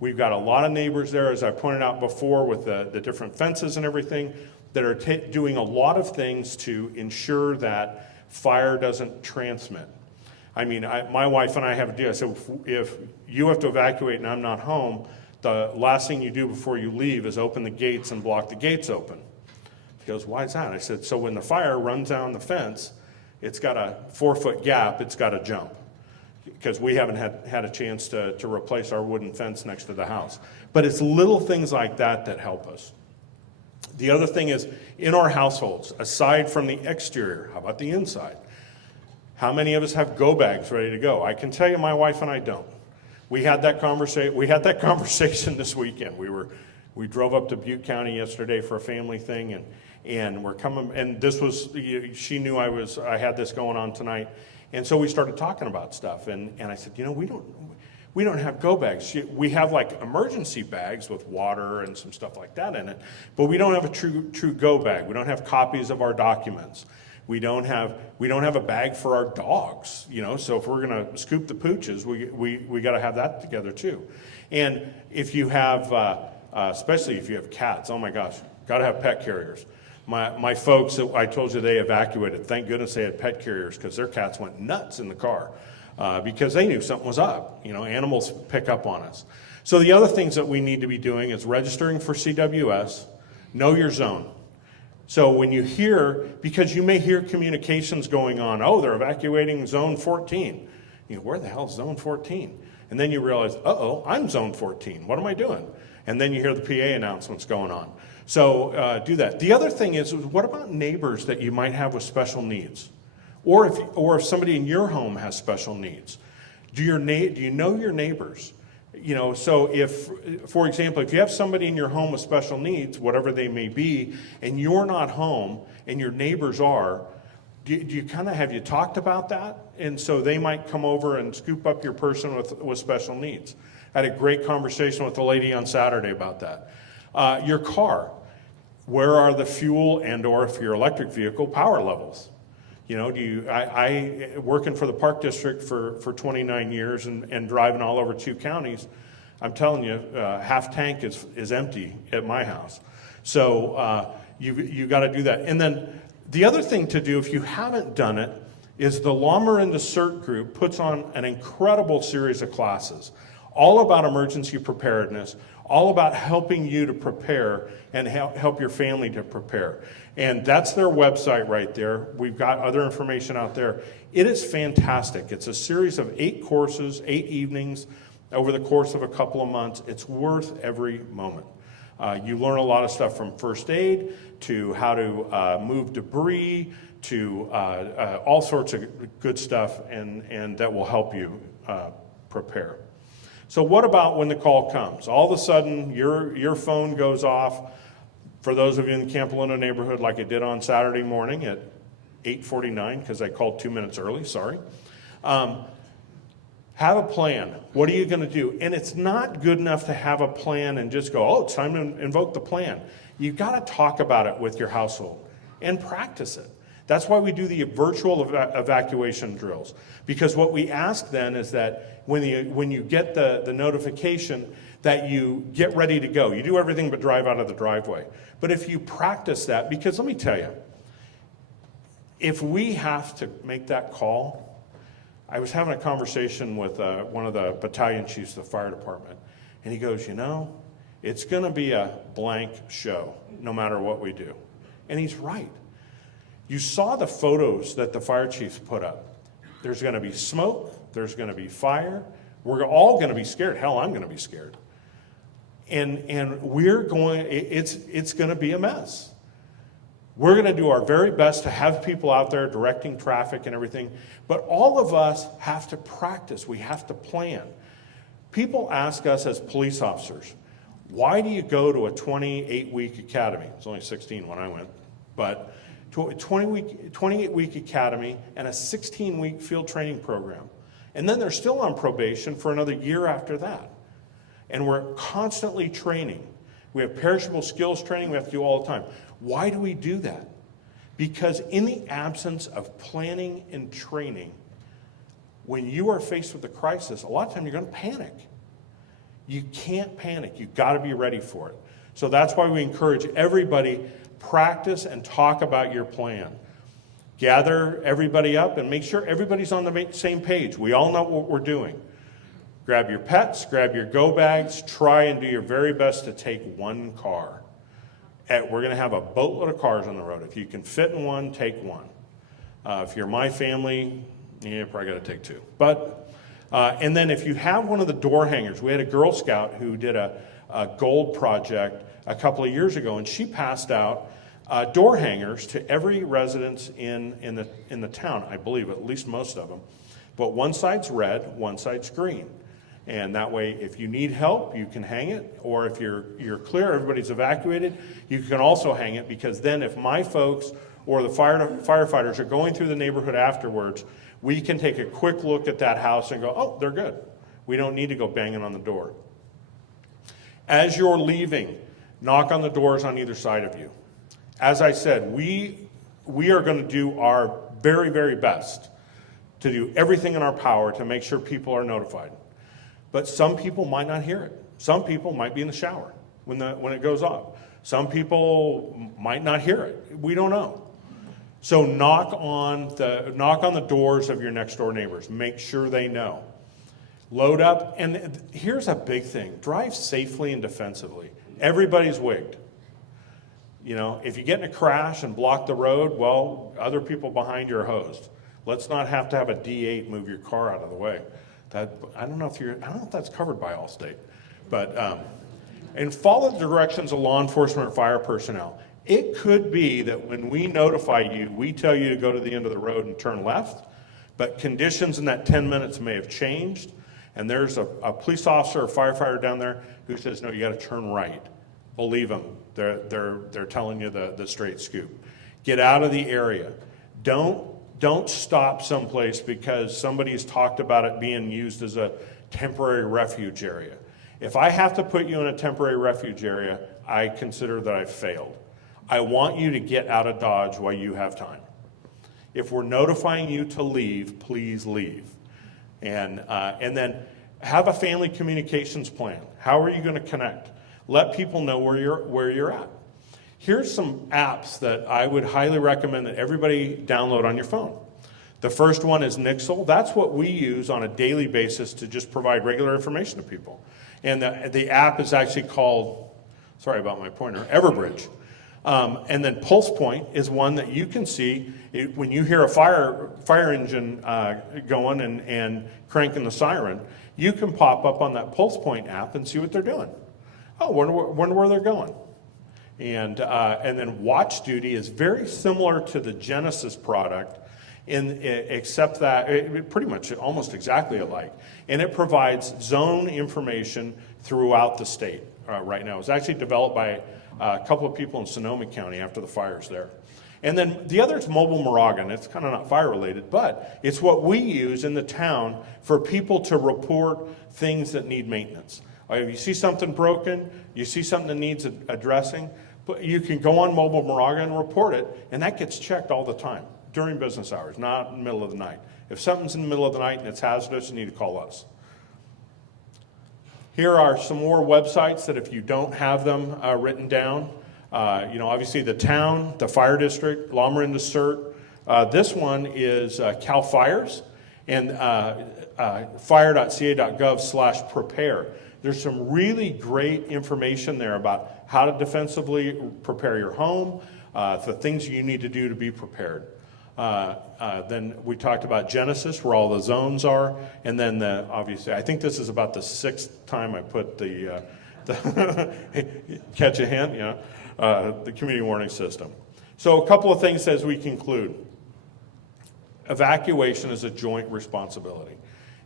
We've got a lot of neighbors there, as I pointed out before, with the different fences and everything, that are doing a lot of things to ensure that fire doesn't transmit. I mean, my wife and I have a deal. I said, if you have to evacuate and I'm not home, the last thing you do before you leave is open the gates and block the gates open. He goes, why is that? I said, so when the fire runs down the fence, it's got a 4-foot gap, it's got to jump. because we haven't had a chance to replace our wooden fence next to the house. But it's little things like that that help us. The other thing is, in our households, aside from the exterior, how about the inside? How many of us have go bags ready to go? I can tell you my wife and I don't. We had that conversation this weekend. We drove up to Butte County yesterday for a family thing, and we're coming, and this was, she knew I had this going on tonight, and so we started talking about stuff, and I said, we don't have go bags. We have like emergency bags with water and some stuff like that in it, but we don't have a true go bag. We don't have copies of our documents. We don't have a bag for our dogs, so if we're gonna scoop the pooches, we gotta have that together too. And if you have, especially if you have cats, oh my gosh, gotta have pet carriers. My folks, I told you they evacuated, thank goodness they had pet carriers, because their cats went nuts in the car, because they knew something was up. Animals pick up on us. So the other things that we need to be doing is registering for CWS, know your zone. So when you hear, because you may hear communications going on, oh, they're evacuating zone 14. Where the hell's zone 14? And then you realize, uh-oh, I'm zone 14. What am I doing? And then you hear the PA announcements going on. So do that. The other thing is, what about neighbors that you might have with special needs? Or if somebody in your home has special needs. Do you know your neighbors? So if, for example, if you have somebody in your home with special needs, whatever they may be, and you're not home and your neighbors are, have you talked about that? And so they might come over and scoop up your person with special needs. I had a great conversation with a lady on Saturday about that. Your car, where are the fuel or if your electric vehicle power levels? I working for the Park District for 29 years and driving all over 2 counties, I'm telling you, half tank is empty at my house. So you got to do that. And then the other thing to do, if you haven't done it, is the Lawmer and the CERT group puts on an incredible series of classes, all about emergency preparedness, all about helping you to prepare and help your family to prepare. And that's their website right there. We've got other information out there. It is fantastic. It's a series of 8 courses, 8 evenings over the course of a couple of months. It's worth every moment. You learn a lot of stuff from first aid to how to move debris to all sorts of good stuff, and that will help you prepare. So what about when the call comes? All of a sudden, your phone goes off. For those of you in the Campolino neighborhood, like it did on Saturday morning at 8:49, because I called 2 minutes early, sorry. Have a plan. What are you going to do? And it's not good enough to have a plan and just go, oh, it's time to invoke the plan. You've got to talk about it with your household and practice it. That's why we do the virtual evacuation drills. Because what we ask then is that when you get the notification, that you get ready to go. You do everything but drive out of the driveway. But if you practice that, because let me tell you, if we have to make that call, I was having a conversation with one of the battalion chiefs of the fire department, and he goes, it's going to be a blank show no matter what we do. And he's right. You saw the photos that the fire chiefs put up. There's going to be smoke. There's going to be fire. We're all going to be scared. Hell, I'm going to be scared. And it's going to be a mess. We're going to do our very best to have people out there directing traffic and everything, but all of us have to practice. We have to plan. People ask us as police officers, why do you go to a 28-week academy? It's only 16 when I went, but to a 28-week academy and a 16-week field training program. And then they're still on probation for another year after that. And we're constantly training. We have perishable skills training we have to do all the time. Why do we do that? Because in the absence of planning and training, when you are faced with a crisis, a lot of times you're going to panic. You can't panic. You've got to be ready for it. So that's why we encourage everybody, practice and talk about your plan. Gather everybody up and make sure everybody's on the same page. We all know what we're doing. Grab your pets, grab your go bags, try and do your very best to take one car. We're going to have a boatload of cars on the road. If you can fit in one, take one. If you're my family, you probably got to take 2. But And then if you have one of the door hangers, we had a Girl Scout who did a gold project a couple of years ago, and she passed out door hangers to every residence in the town, I believe, at least most of them. But one side's red, one side's green. And that way, if you need help, you can hang it, or if you're clear, everybody's evacuated, you can also hang it, because then if my folks or the firefighters are going through the neighborhood afterwards, we can take a quick look at that house and go, oh, they're good. We don't need to go banging on the door. As you're leaving, knock on the doors on either side of you. As I said, we are going to do our very, very best to do everything in our power to make sure people are notified. But some people might not hear it. Some people might be in the shower when it goes off. Some people might not hear it. We don't know. So knock on the doors of your next door neighbors. Make sure they know. Load up, and here's a big thing. Drive safely and defensively. Everybody's wigged. You know, if you get in a crash and block the road, well, other people behind you are hosed. Let's not have to have a D8 move your car out of the way. I don't know if that's covered by Allstate, but and follow the directions of law enforcement or fire personnel. It could be that when we notify you, we tell you to go to the end of the road and turn left, but conditions in that 10 minutes may have changed, and there's a police officer or firefighter down there who says, no, you got to turn right. Believe them. They're telling you the straight scoop. Get out of the area. Don't stop someplace because somebody's talked about it being used as a temporary refuge area. If I have to put you in a temporary refuge area, I consider that I've failed. I want you to get out of Dodge while you have time. If we're notifying you to leave, please leave. And then have a family communications plan. How are you going to connect? Let people know where you're at. Here's some apps that I would highly recommend that everybody download on your phone. The first one is Nixle. That's what we use on a daily basis to just provide regular information to people. And the app is actually called, sorry about my pointer, Everbridge. And then Pulse Point is one that you can see when you hear a fire engine going and cranking the siren. You can pop up on that Pulse Point app and see what they're doing. Oh, wonder where they're going. And then Watch Duty is very similar to the Genesis product, except that it pretty much almost exactly alike. And it provides zone information throughout the state right now. It was actually developed by a couple of people in Sonoma County after the fires there. And then the other is Mobile Moraga, and it's kind of not fire related, but it's what we use in the town for people to report things that need maintenance. If you see something broken, you see something that needs addressing, you can go on Mobile Moraga and report it, and that gets checked all the time during business hours, not in the middle of the night. If something's in the middle of the night and it's hazardous, you need to call us. Here are some more websites that if you don't have them written down, obviously the town, the fire district, Loma Linda CERT. This one is Cal Fires and fire.ca.gov/prepare. There's some really great information there about how to defensively prepare your home, the things you need to do to be prepared. Then we talked about Genesis, where all the zones are, and then obviously, I think this is about the 6th time I put the catch a hint, the community warning system. So a couple of things as we conclude. Evacuation is a joint responsibility.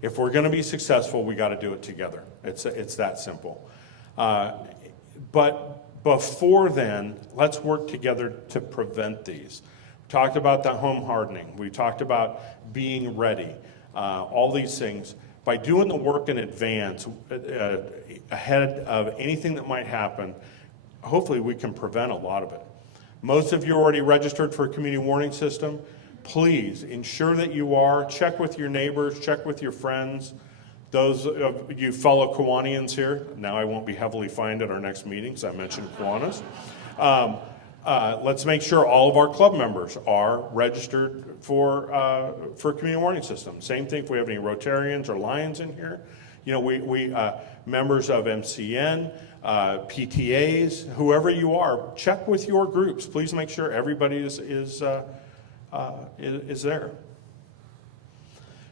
If we're going to be successful, we got to do it together. It's that simple. But before then, let's work together to prevent these. We talked about the home hardening. We talked about being ready. All these things. By doing the work in advance, ahead of anything that might happen, hopefully we can prevent a lot of it. Most of you are already registered for a community warning system. Please ensure that you are. Check with your neighbors, check with your friends. Those of you fellow Kiwanians here, now I won't be heavily fined at our next meeting because I mentioned Kiwanis. Let's make sure all of our club members are registered for community warning system. Same thing if we have any Rotarians or Lions in here. We members of MCN, PTAs, whoever you are, check with your groups. Please make sure everybody is there.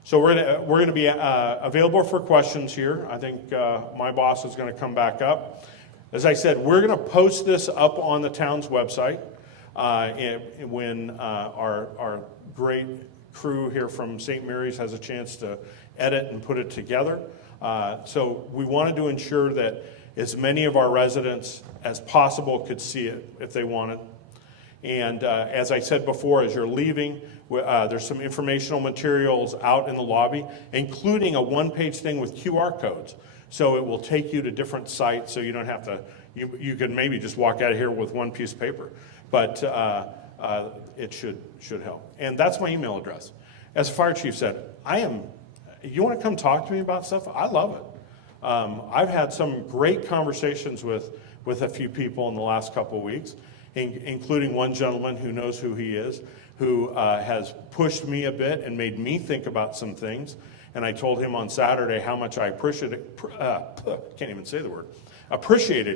So we're gonna be available for questions here. I think my boss is gonna come back up. As I said, we're gonna post this up on the town's website when our great crew here from St. Mary's has a chance to edit and put it together. So we wanted to ensure that as many of our residents as possible could see it if they wanted. And as I said before, as you're leaving, there's some informational materials out in the lobby, including a one-page thing with QR codes. So it will take you to different sites, so you don't have to, you could maybe just walk out of here with one piece of paper. But it should help. And that's my email address. As the fire chief said, you want to come talk to me about stuff? I love it. I've had some great conversations with a few people in the last couple of weeks, including one gentleman who knows who he is, who has pushed me a bit and made me think about some things. And I told him on Saturday how much I appreciated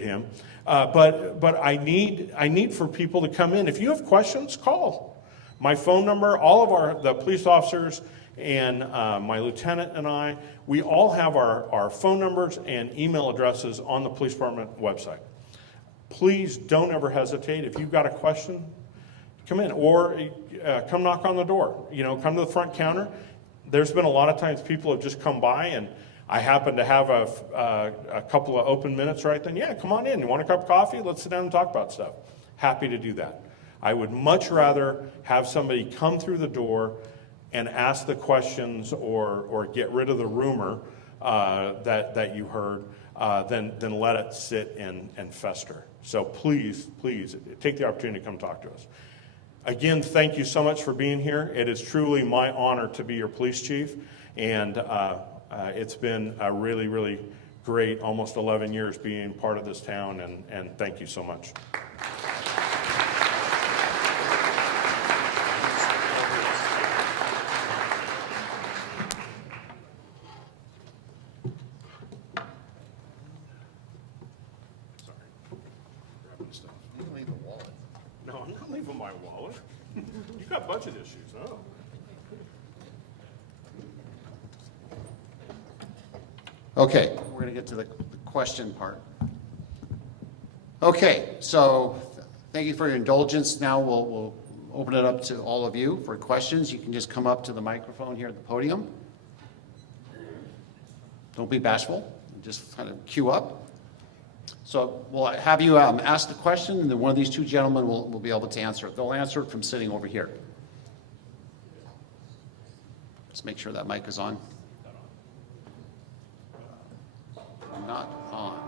him. But I need for people to come in. If you have questions, call. My phone number, all of the police officers and my lieutenant and I, we all have our phone numbers and email addresses on the police department website. Please don't ever hesitate. If you've got a question, come in or come knock on the door. Come to the front counter. There's been a lot of times people have just come by and I happen to have a couple of open minutes right then. Yeah, come on in. You want a cup of coffee? Let's sit down and talk about stuff. Happy to do that. I would much rather have somebody come through the door and ask the questions or get rid of the rumor that you heard than let it sit and fester. So please take the opportunity to come talk to us. Again, thank you so much for being here. It is truly my honor to be your police chief, and it's been a really, really great almost 11 years being part of this town, and thank you so much. No, I'm not leaving my wallet. You got budget issues, oh. Okay, we're going to get to the question part. Okay, so thank you for your indulgence. Now we'll open it up to all of you for questions. You can just come up to the microphone here at the podium. Don't be bashful, just kind of queue up. So we'll have you ask the question, and then one of these two gentlemen will be able to answer it. They'll answer it from sitting over here. Let's make sure that mic is on. Not on.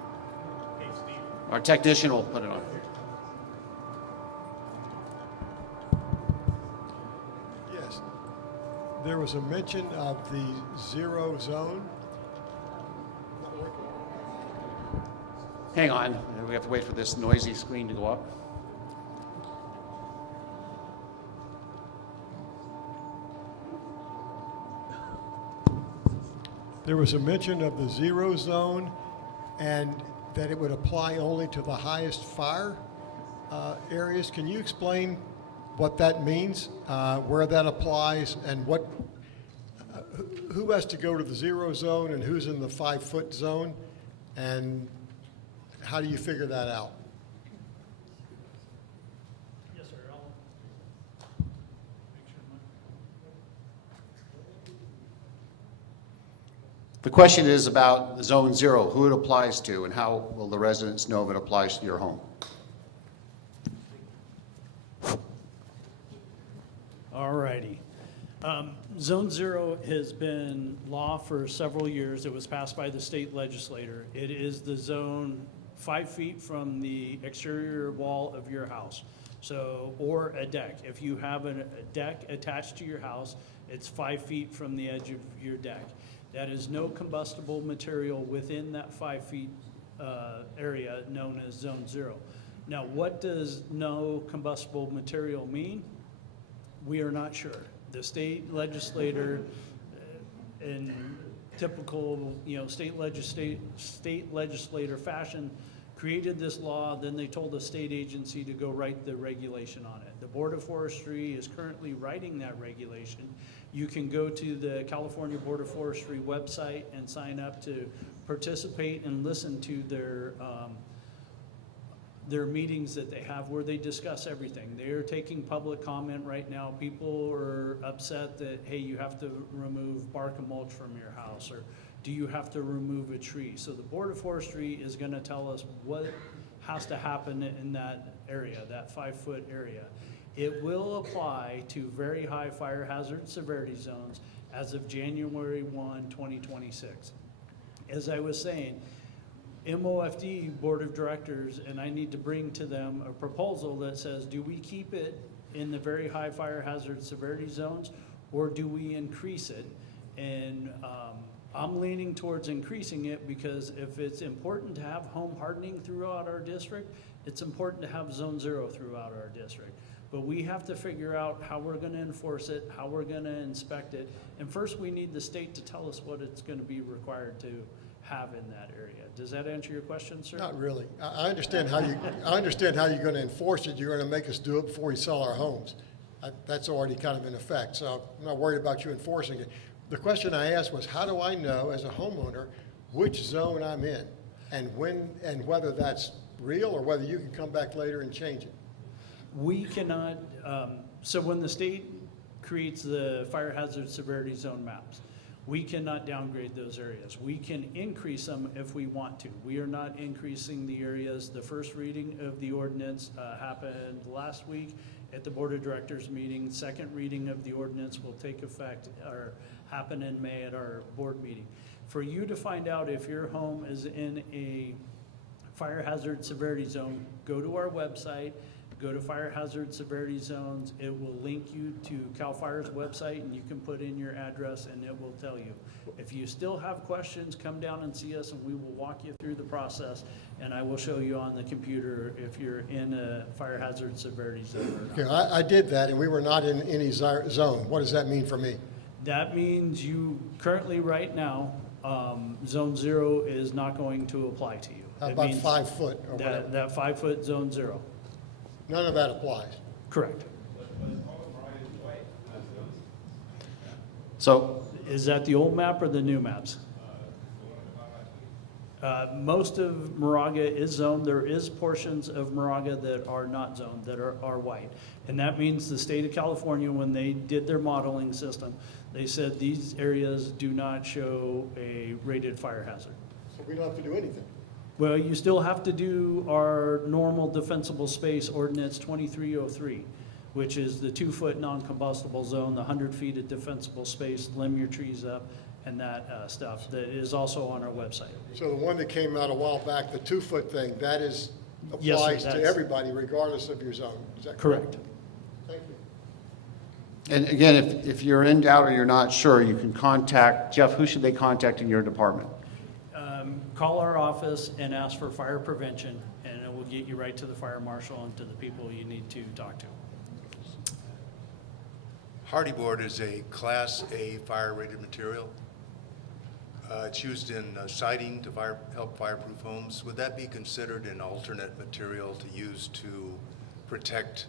Our technician will put it on. Yes. There was a mention of the zero zone. Hang on, we have to wait for this noisy screen to go up. There was a mention of the zero zone and that it would apply only to the highest fire areas. Can you explain what that means, where that applies, and who has to go to the zero zone and who's in the 5-foot zone, and how do you figure that out? Yes, sir. The question is about Zone 0, who it applies to, and how will the residents know if it applies to your home? All righty. Zone 0 has been law for several years. It was passed by the state legislature. It is the zone 5 feet from the exterior wall of your house. Or a deck. If you have a deck attached to your house, it's 5 feet from the edge of your deck. That is no combustible material within that 5 feet area known as Zone 0. Now, what does no combustible material mean? We are not sure. The state legislator, in typical, state legislator fashion, created this law. Then they told the state agency to go write the regulation on it. The Board of Forestry is currently writing that regulation, You can go to the California Board of Forestry website and sign up to participate and listen to their meetings that they have where they discuss everything. They are taking public comment right now. People are upset that, hey, you have to remove bark and mulch from your house, or do you have to remove a tree? So the Board of Forestry is gonna tell us what has to happen in that area, that 5-foot area. It will apply to very high fire hazard severity zones as of January 1, 2026. As I was saying, MOFD Board of Directors, and I need to bring to them a proposal that says, do we keep it in the very high fire hazard severity zones, or do we increase it? And I'm leaning towards increasing it, because if it's important to have home hardening throughout our district, it's important to have zone 0 throughout our district. But we have to figure out how we're gonna enforce it, how we're gonna inspect it. And first, we need the state to tell us what it's gonna be required to have in that area. Does that answer your question, sir? Not really. I understand how you're going to enforce it. You're going to make us do it before we sell our homes. That's already kind of in effect, so I'm not worried about you enforcing it. The question I asked was, how do I know as a homeowner which zone I'm in, and when, and whether that's real, or whether you can come back later and change it? We cannot, so when the state creates the fire hazard severity zone maps, we cannot downgrade those areas. We can increase them if we want to. We are not increasing the areas. The first reading of the ordinance happened last week at the Board of Directors meeting. Second reading of the ordinance will take effect or happen in May at our board meeting. For you to find out if your home is in a fire hazard severity zone, go to our website, go to fire hazard severity zones. It will link you to CAL FIRE's website, and you can put in your address and it will tell you. If you still have questions, come down and see us and we will walk you through the process, and I will show you on the computer if you're in a fire hazard severity zone or not. Okay, I did that, and we were not in any zone. What does that mean for me? That means you currently, right now, zone 0 is not going to apply to you. How It about means 5 foot or whatever? That 5-foot zone 0. None of that applies. Correct. So, Is that the old map or the new maps? Most of Moraga is zoned. There is portions of Moraga that are not zoned, that are white. And that means the state of California, when they did their modeling system, they said these areas do not show a rated fire hazard. So we don't have to do anything. Well, you still have to do our normal defensible space ordinance 2303, which is the 2-foot non-combustible zone, the 100 feet of defensible space, limb your trees up, and that stuff that is also on our website. So the one that came out a while back, the 2-foot thing, that is, Yes, sir, applies to that's- everybody regardless of your zone. Is that Correct. Thank you. and again, if you're in doubt or you're not sure, you can contact, Jeff, who should they contact in your department? Call our office and ask for fire prevention, and it will get you right to the fire marshal and to the people you need to talk to. Hardy board is a Class A fire-rated material. It's used in siding to help fireproof homes. Would that be considered an alternate material to use to protect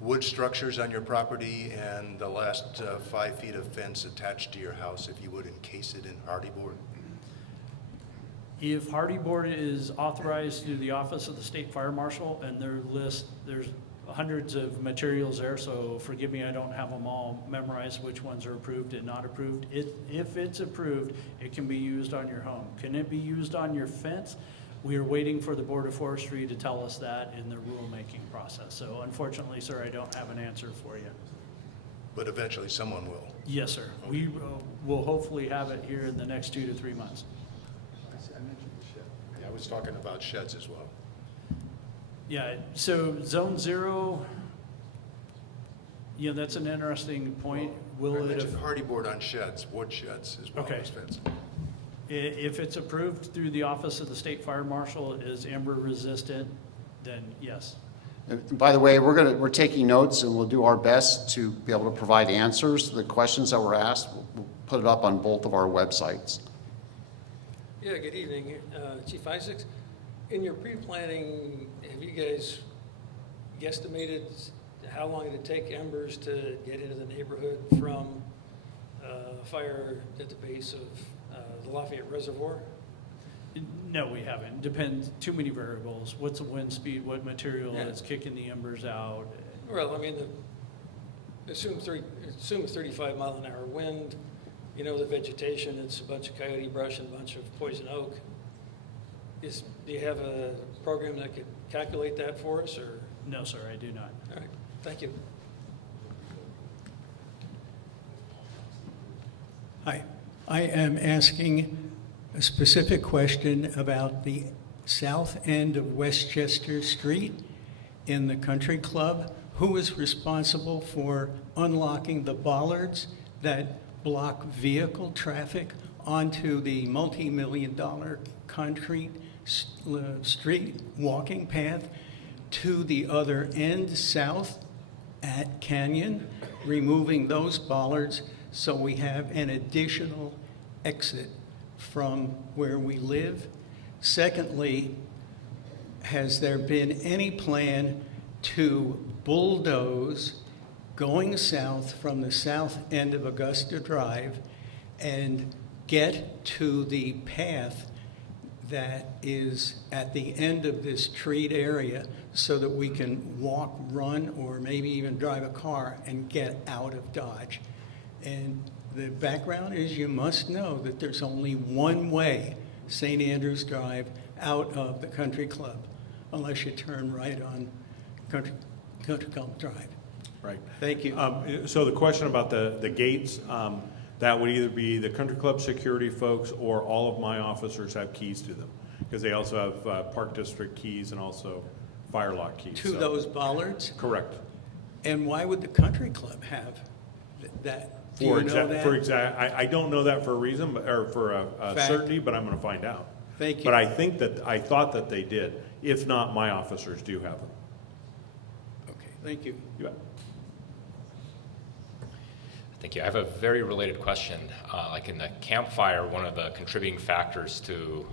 wood structures on your property and the last 5 feet of fence attached to your house, if you would encase it in hardy board? If hardy board is authorized through the office of the state fire marshal, and there's hundreds of materials there, so forgive me, I don't have them all memorized, which ones are approved and not approved. If it's approved, it can be used on your home. Can it be used on your fence? We are waiting for the Board of Forestry to tell us that in the rulemaking process. So unfortunately, sir, I don't have an answer for you. But eventually someone will. Yes, sir. We will hopefully have it here in the next 2 to 3 months. Yeah, I was talking about sheds as well. Yeah, so zone 0, yeah, that's an interesting point. I Will it, mentioned hardy board on sheds, wood sheds as well Okay. as fencing. if it's approved through the office of the state fire marshal, is amber resistant, then yes. And by the way, we're taking notes, and we'll do our best to be able to provide answers to the questions that were asked. We'll put it up on both of our websites. Yeah, good evening, Chief Isaacs. In your pre-planning, have you guys guesstimated how long it'd take embers to get into the neighborhood from a fire at the base of the Lafayette Reservoir? No, we haven't. Depends, too many variables. What's the wind speed, what material Yeah. is kicking the embers out? Well, I mean, assume 35 mile an hour wind, you know, the vegetation, it's a bunch of coyote brush and a bunch of poison oak. Do you have a program that could calculate that for us, or? No, sir, I do not. All right, thank you. Hi, I am asking a specific question about the south end of Westchester Street in the country club. Who is responsible for unlocking the bollards that block vehicle traffic onto the multi-million-dollar concrete street walking path to the other end, south at Canyon, removing those bollards so we have an additional exit from where we live? Secondly, has there been any plan to bulldoze going south from the south end of Augusta Drive and get to the path that is at the end of this treed area so that we can walk, run, or maybe even drive a car and get out of Dodge? And the background is you must know that there's only one way, St. Andrews Drive, out of the country club, unless you turn right on Country Club Drive. Right. Thank you. So the question about the gates, that would either be the country club security folks or all of my officers have keys to them. Because they also have Park District keys and also fire lock keys. To So- those bollards? Correct. And why would the country club have that? Do you know that? I don't know that for a reason, or for a Fact. certainty, but I'm gonna find out. Thank you. But I thought that they did. If not, my officers do have them. Okay, thank you. You bet. Thank you. I have a very related question. Like in the campfire, one of the contributing factors to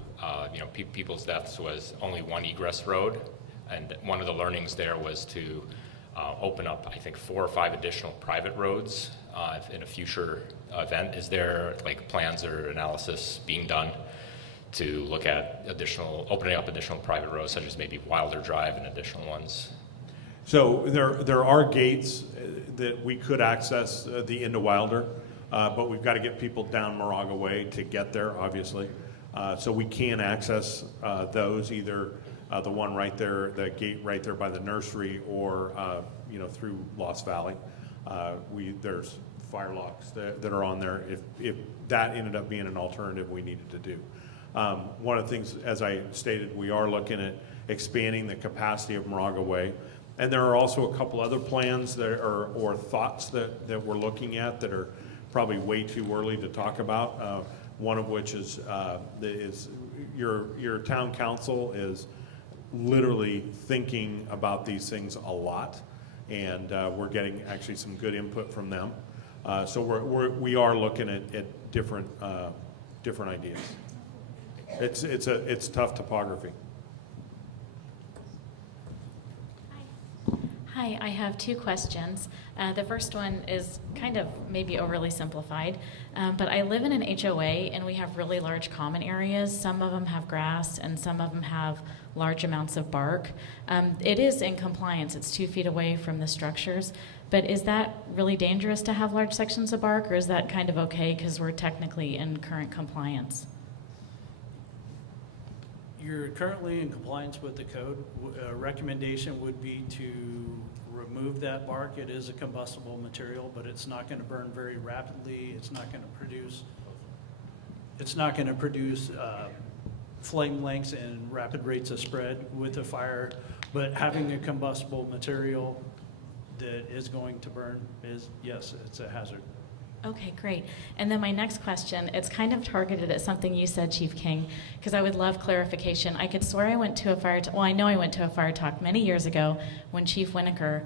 people's deaths was only one egress road, and one of the learnings there was to open up, I think, 4 or 5 additional private roads in a future event. Is there like plans or analysis being done to look at opening up additional private roads, such as maybe Wilder Drive and additional ones? So there are gates that we could access the into Wilder, but we've got to get people down Moraga Way to get there, obviously. So we can access those, either the one right there, the gate right there by the nursery, or through Lost Valley. There's fire locks that are on there if that ended up being an alternative we needed to do. One of the things, as I stated, we are looking at expanding the capacity of Moraga Way. And there are also a couple other plans or thoughts that we're looking at that are probably way too early to talk about. One of which is your town council is literally thinking about these things a lot, and we're getting actually some good input from them. So we are looking at different ideas. It's tough topography. Hi, I have 2 questions. The first one is kind of maybe overly simplified, but I live in an HOA and we have really large common areas. Some of them have grass and some of them have large amounts of bark. It is in compliance. It's 2 feet away from the structures, but is that really dangerous to have large sections of bark, or is that kind of okay because we're technically in current compliance? You're currently in compliance with the code. A recommendation would be to remove that bark. It is a combustible material, but it's not going to burn very rapidly. It's not going to produce flame lengths and rapid rates of spread with a fire. But having a combustible material that is going to burn is, yes, it's a hazard. Okay, great. And then my next question, it's kind of targeted at something you said, Chief King, because I would love clarification. I could swear I went to a fire talk, well, I know I went to a fire talk many years ago when Chief Winokur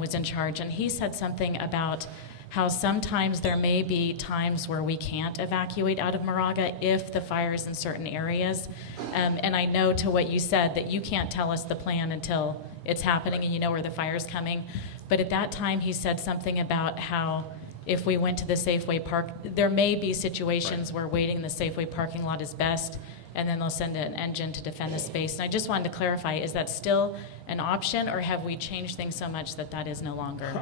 was in charge, and he said something about how sometimes there may be times where we can't evacuate out of Moraga if the fire is in certain areas. And I know to what you said that you can't tell us the plan until it's happening and you know where the fire's coming. But at that time, he said something about how if we went to the Safeway park, there may be situations where waiting in the Safeway parking lot is best, and then they'll send an engine to defend the space. And I just wanted to clarify, is that still an option, or have we changed things so much that that is no longer?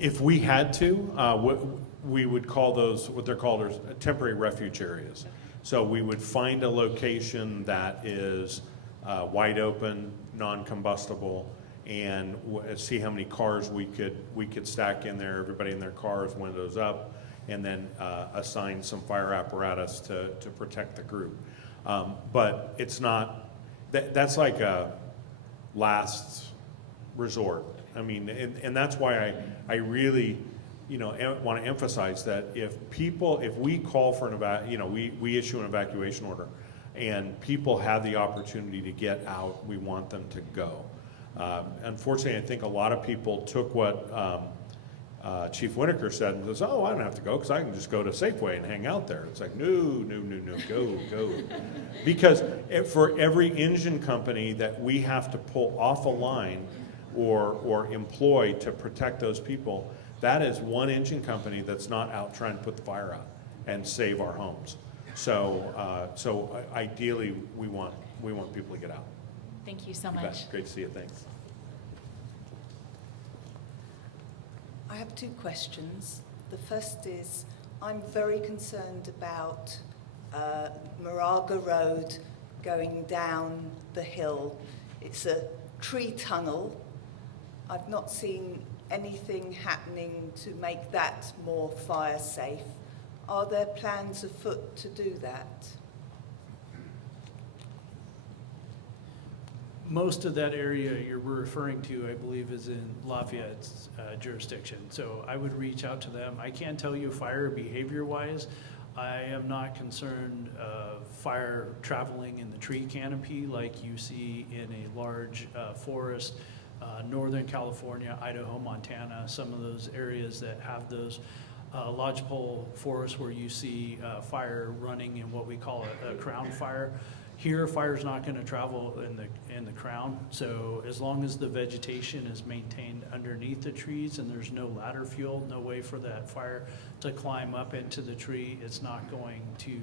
If we had to, we would call those what they're called are temporary refuge areas. So we would find a location that is wide open, non-combustible, and see how many cars we could stack in there, everybody in their cars, windows up, and then assign some fire apparatus to protect the group. But it's not, that's like a last resort. I mean, and that's why I really, want to emphasize that if we call for we issue an evacuation order, and people have the opportunity to get out, we want them to go. Unfortunately, I think a lot of people took what Chief Winokur said and says, oh, I don't have to go because I can just go to Safeway and hang out there. It's like, no, go. Because for every engine company that we have to pull off a line or employ to protect those people, that is one engine company that's not out trying to put the fire out and save our homes. So ideally, we want people to get out. Thank you so You much. bet. Great to see you. Thanks. I have two questions. The first is, I'm very concerned about Moraga Road going down the hill. It's a tree tunnel. I've not seen anything happening to make that more fire safe. Are there plans afoot to do that? Most of that area you're referring to, I believe, is in Lafayette's jurisdiction. So I would reach out to them. I can tell you fire behavior-wise, I am not concerned of fire traveling in the tree canopy like you see in a large forest, Northern California, Idaho, Montana, some of those areas that have those lodgepole forests where you see fire running in what we call a crown fire. Here, fire's not going to travel in the crown, so as long as the vegetation is maintained underneath the trees and there's no ladder fuel, no way for that fire to climb up into the tree, it's not going to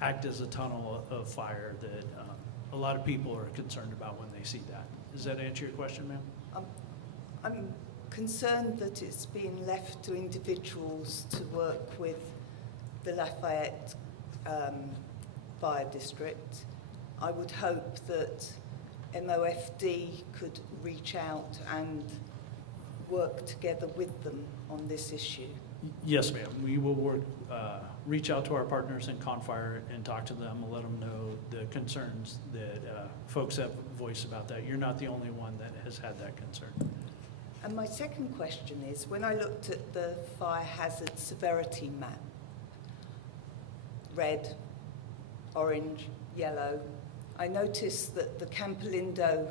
act as a tunnel of fire that a lot of people are concerned about when they see that. Does that answer your question, ma'am? I'm concerned that it's being left to individuals to work with the Lafayette Fire District. I would hope that MOFD could reach out and work together with them on this issue. Yes, ma'am. We will work, reach out to our partners in Confire and talk to them and let them know the concerns that folks have voiced about that. You're not the only one that has had that concern. And my second question is, when I looked at the fire hazard severity map, red, orange, yellow, I noticed that the Campolindo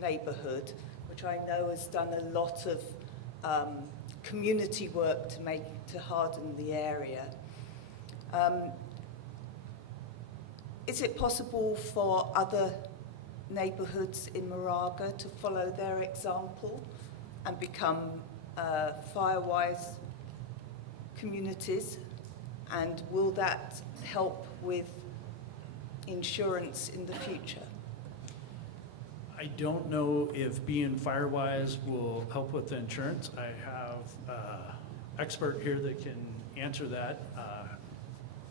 neighbourhood, which I know has done a lot of community work to harden the area, is it possible for other neighbourhoods in Moraga to follow their example and become fire-wise communities? And will that help with insurance in the future? I don't know if being Firewise will help with the insurance. I have an expert here that can answer that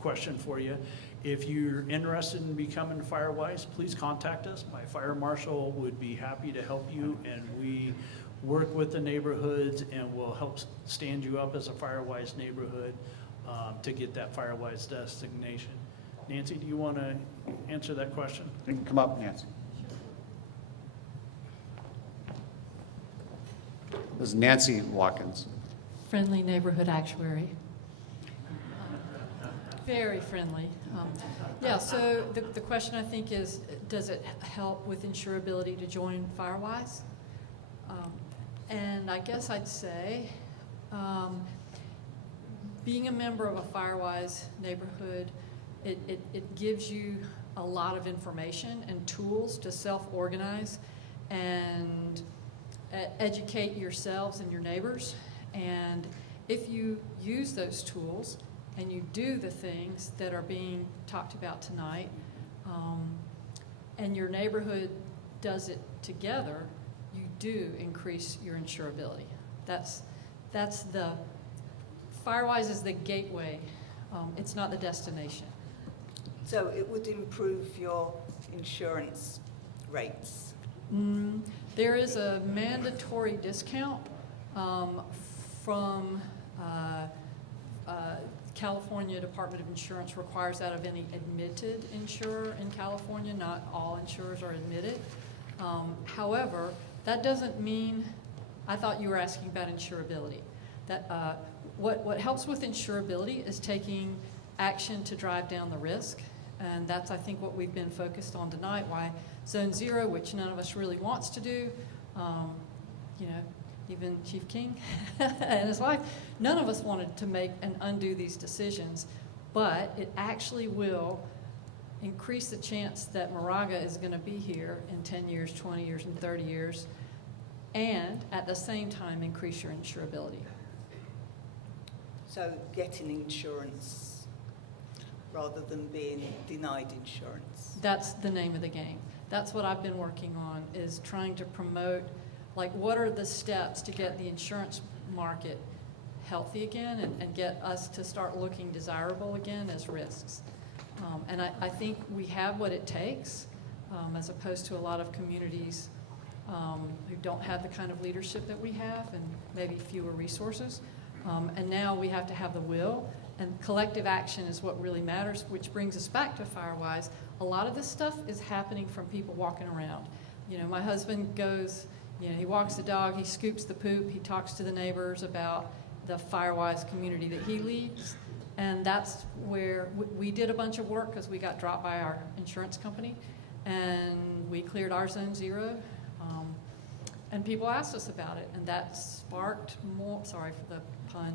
question for you. If you're interested in becoming Firewise, please contact us. My fire marshal would be happy to help you, and we work with the neighborhoods and will help stand you up as a Firewise neighborhood to get that Firewise designation. Nancy, do you want to answer that question? You can come up, Nancy. This is Nancy Watkins. Friendly neighborhood actuary. Very friendly. Yeah, so the question I think is, does it help with insurability to join Firewise? And I guess I'd say being a member of a Firewise neighborhood, it gives you a lot of information and tools to self-organize and educate yourselves and your neighbors. And if you use those tools and you do the things that are being talked about tonight, and your neighborhood does it together, you do increase your insurability. That's the, Firewise is the gateway. It's not the destination. So it would improve your insurance rates? There is a mandatory discount from California Department of Insurance requires that of any admitted insurer in California. Not all insurers are admitted. However, that doesn't mean, I thought you were asking about insurability. That what helps with insurability is taking action to drive down the risk. And that's, I think, what we've been focused on tonight, why Zone Zero, which none of us really wants to do, you know, even Chief King and his wife, none of us wanted to make and undo these decisions, but it actually will increase the chance that Moraga is going to be here in 10 years, 20 years, and 30 years, and at the same time increase your insurability. So getting insurance rather than being denied insurance. That's the name of the game. That's what I've been working on, is trying to promote, like, what are the steps to get the insurance market healthy again and get us to start looking desirable again as risks. And I think we have what it takes, as opposed to a lot of communities who don't have the kind of leadership that we have and maybe fewer resources. And now we have to have the will, and collective action is what really matters, which brings us back to Firewise. A lot of this stuff is happening from people walking around. You know, my husband goes, you know, he walks the dog, he scoops the poop, he talks to the neighbors about the Firewise community that he leads. And that's where we did a bunch of work because we got dropped by our insurance company, and we cleared our Zone Zero. And people asked us about it, and that sparked more, sorry for the pun,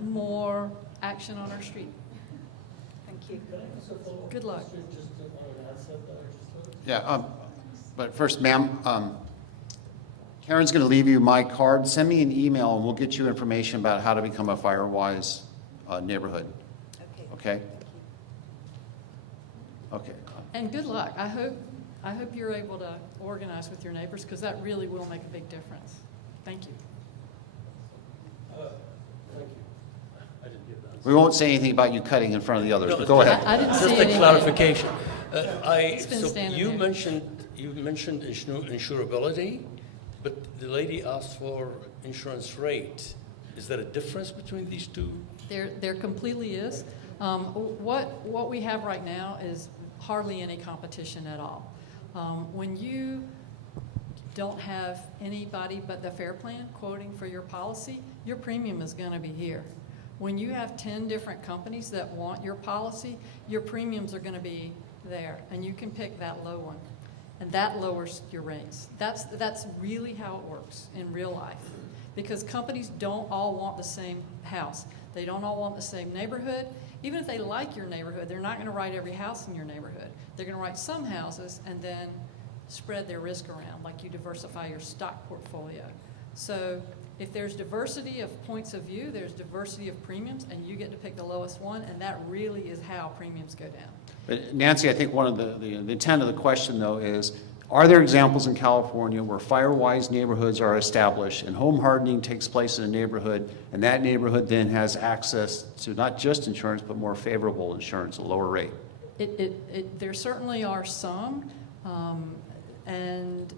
more action on our street. Thank you. Good luck. Yeah, but first, ma'am, Karen's going to leave you my card. Send me an email, and we'll get you information about how to become a Firewise neighborhood. Okay. Okay? Okay. And good luck. I hope you're able to organize with your neighbors, because that really will make a big difference. Thank you. We won't say anything about you cutting in front of the others, but go ahead. I didn't see Just a anything. clarification. He's been So standing you there. mentioned insurability, but the lady asked for insurance rate. Is there a difference between these two? There completely is. What we have right now is hardly any competition at all. When you don't have anybody but the Fair Plan quoting for your policy, your premium is going to be here. When you have 10 different companies that want your policy, your premiums are going to be there, and you can pick that low one, and that lowers your rates. That's really how it works in real life, because companies don't all want the same house. They don't all want the same neighborhood. Even if they like your neighborhood, they're not going to write every house in your neighborhood. They're going to write some houses and then spread their risk around, like you diversify your stock portfolio. So if there's diversity of points of view, there's diversity of premiums, and you get to pick the lowest one, and that really is how premiums go down. But Nancy, I think one of the intent of the question, though, is, are there examples in California where Firewise neighborhoods are established and home hardening takes place in a neighborhood, and that neighborhood then has access to not just insurance, but more favorable insurance, a lower rate? There certainly are some, and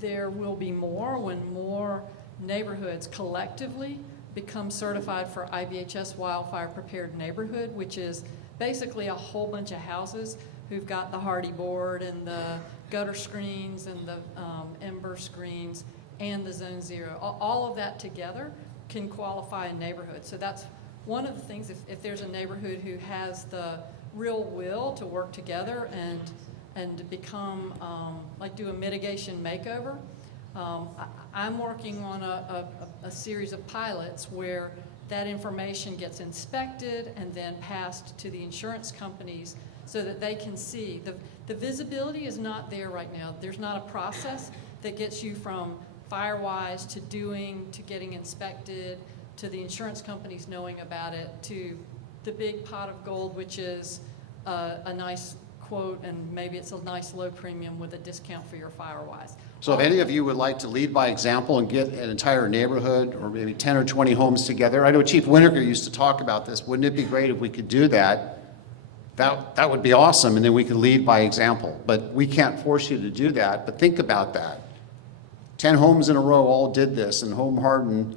there will be more when more neighborhoods collectively become certified for IBHS Wildfire Prepared Neighborhood, which is basically a whole bunch of houses who've got the hardy board and the gutter screens and the ember screens and the Zone Zero. All of that together can qualify a neighborhood. So that's one of the things, if there's a neighborhood who has the real will to work together and become, like do a mitigation makeover. I'm working on a series of pilots where that information gets inspected and then passed to the insurance companies so that they can see. The visibility is not there right now. There's not a process that gets you from Firewise to getting inspected to the insurance companies knowing about it, to the big pot of gold, which is a nice quote, and maybe it's a nice low premium with a discount for your Firewise. So if any of you would like to lead by example and get an entire neighborhood or maybe 10 or 20 homes together, I know Chief Winokur used to talk about this. Wouldn't it be great if we could do that? That would be awesome, and then we could lead by example. But we can't force you to do that, but think about that. 10 homes in a row all did this, and home hardened,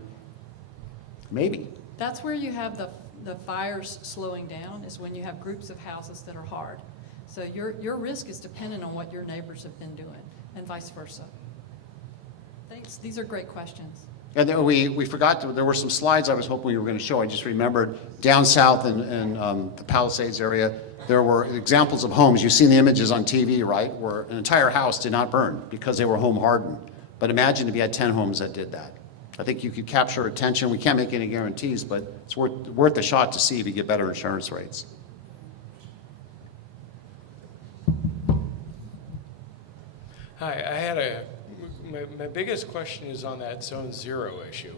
maybe. That's where you have the fires slowing down, is when you have groups of houses that are hard. So your risk is dependent on what your neighbors have been doing, and vice versa. Thanks. These are great questions. And then we forgot there were some slides I was hoping we were going to show. I just remembered down south in the Palisades area, there were examples of homes. You've seen the images on TV, right, where an entire house did not burn because they were home hardened. But imagine if you had 10 homes that did that. I think you could capture attention. We can't make any guarantees, but it's worth a shot to see if you get better insurance rates. Hi, I had my biggest question is on that Zone 0 issue.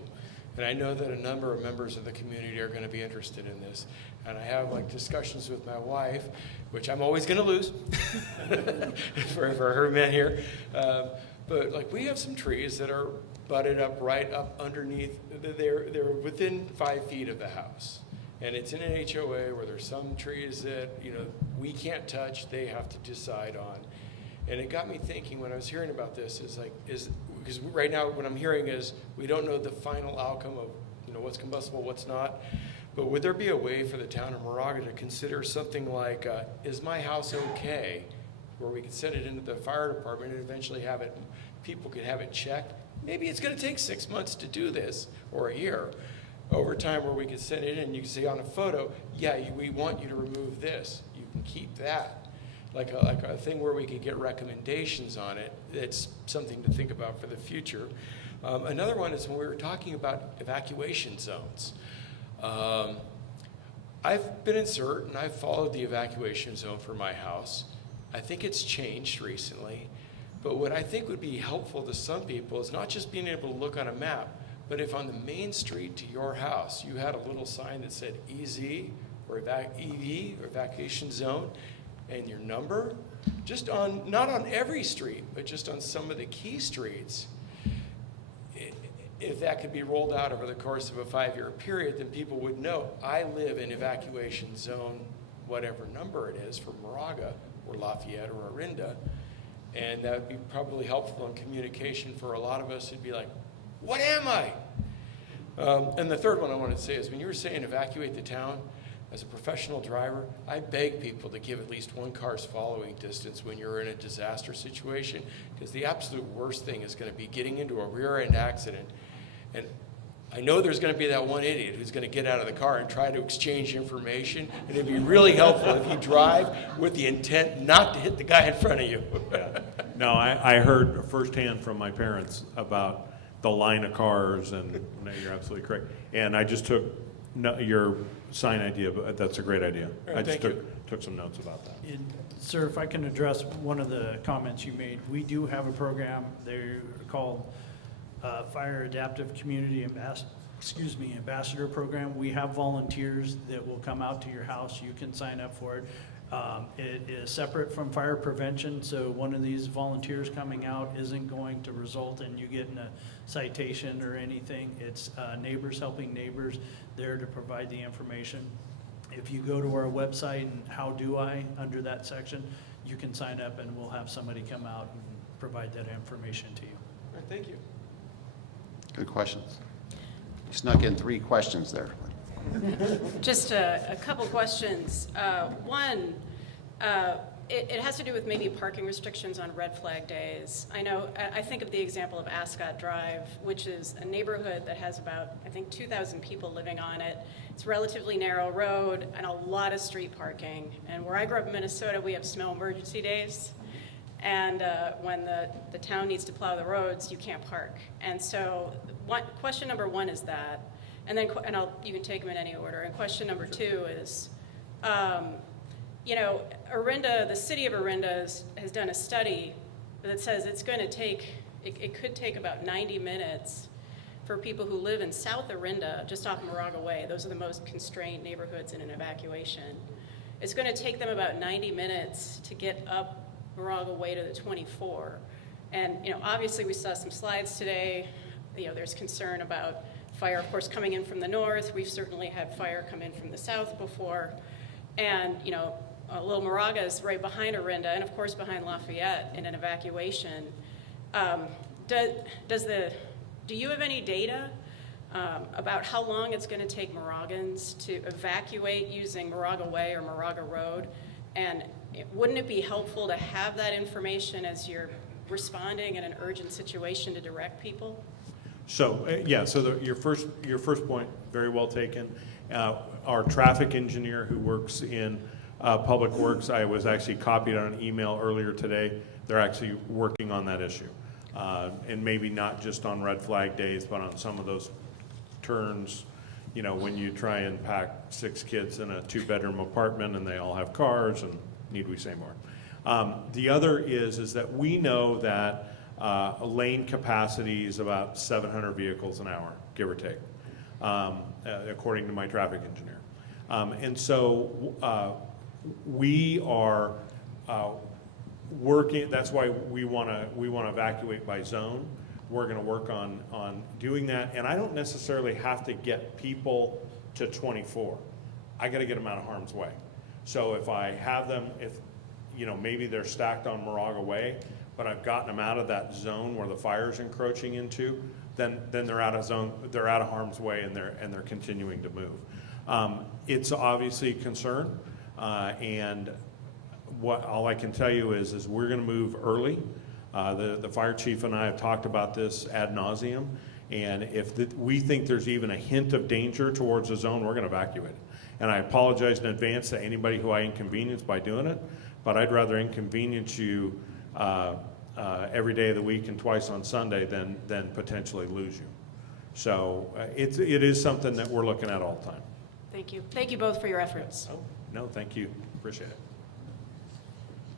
And I know that a number of members of the community are going to be interested in this. And I have like discussions with my wife, which I'm always going to lose for her men here. But like we have some trees that are butted up right up underneath, they're within 5 feet of the house. And it's in an HOA where there's some trees that, we can't touch, they have to decide on. And it got me thinking when I was hearing about this, because right now what I'm hearing is we don't know the final outcome of what's combustible, what's not. But would there be a way for the town of Moraga to consider something like, is my house okay? Where we could send it into the fire department and eventually people could have it checked. Maybe it's going to take 6 months to do this, or a year. Over time where we could send it in and you can see on a photo, yeah, we want you to remove this. You can keep that. Like a thing where we could get recommendations on it. It's something to think about for the future. Another one is when we were talking about evacuation zones. I've been in CERT and I've followed the evacuation zone for my house. I think it's changed recently. But what I think would be helpful to some people is not just being able to look on a map, but if on the main street to your house you had a little sign that said EZ or EV or evacuation zone, and your number, not on every street, but just on some of the key streets, if that could be rolled out over the course of a 5-year period, then people would know, I live in evacuation zone, whatever number it is, for Moraga or Lafayette or Orinda, and that would be probably helpful in communication for a lot of us. It'd be like, what am I? And the third one I wanted to say is when you were saying evacuate the town, as a professional driver, I beg people to give at least one car's following distance when you're in a disaster situation, because the absolute worst thing is going to be getting into a rear-end accident. And I know there's going to be that one idiot who's going to get out of the car and try to exchange information, and it'd be really helpful if you drive with the intent not to hit the guy in front of you. Yeah. No, I heard firsthand from my parents about the line of cars, and no, you're absolutely correct. And I just took your sign idea, but that's a great idea. Right, I just thank you. took some notes about that. Sir, if I can address one of the comments you made, we do have a program, they're called Fire Adaptive Community Ambassador Program. We have volunteers that will come out to your house. You can sign up for it. It is separate from fire prevention, so one of these volunteers coming out isn't going to result in you getting a citation or anything. It's neighbors helping neighbors, there to provide the information. If you go to our website and How Do I, under that section, you can sign up and we'll have somebody come out and provide that information to you. All right, thank you. Good questions. You snuck in 3 questions there. Just a couple questions. One, it has to do with maybe parking restrictions on red flag days. I think of the example of Ascot Drive, which is a neighborhood that has about, I think, 2,000 people living on it. It's a relatively narrow road and a lot of street parking. And where I grew up in Minnesota, we have snow emergency days. And when the town needs to plow the roads, you can't park. And so question number 1 is that. And then, you can take them in any order. And question number 2 is, Orinda, the city of Orinda has done a study that says it's going to take, it could take about 90 minutes for people who live in South Orinda, just off Moraga Way. Those are the most constrained neighborhoods in an evacuation. It's going to take them about 90 minutes to get up Moraga Way to the 24. And, obviously we saw some slides today. There's concern about fire, of course, coming in from the north. We've certainly had fire come in from the south before. And, Little Moraga is right behind Orinda and, of course, behind Lafayette in an evacuation. Do you have any data about how long it's going to take Moragans to evacuate using Moraga Way or Moraga Road? And wouldn't it be helpful to have that information as you're responding in an urgent situation to direct people? So, your first point, very well taken. Our traffic engineer who works in Public Works, I was actually copied on an email earlier today. They're actually working on that issue. And maybe not just on red flag days, but on some of those turns, when you try and pack 6 kids in a 2-bedroom apartment and they all have cars, and need we say more. The other is that we know that a lane capacity is about 700 vehicles an hour, give or take, according to my traffic engineer. And so we are working. That's why we want to evacuate by zone. We're going to work on doing that, and I don't necessarily have to get people to 24. I got to get them out of harm's way. So if I have them, maybe they're stacked on Moraga Way, but I've gotten them out of that zone where the fire's encroaching into, then they're out of zone, they're out of harm's way, and they're continuing to move. It's obviously a concern, and all I can tell you is we're going to move early. The fire chief and I have talked about this ad nauseum, and if we think there's even a hint of danger towards the zone, we're going to evacuate it. And I apologize in advance to anybody who I inconvenience by doing it, but I'd rather inconvenience you every day of the week and twice on Sunday than potentially lose you. So it is something that we're looking at all the time. Thank you. Thank you both for your efforts. Oh, no, thank you. Appreciate it.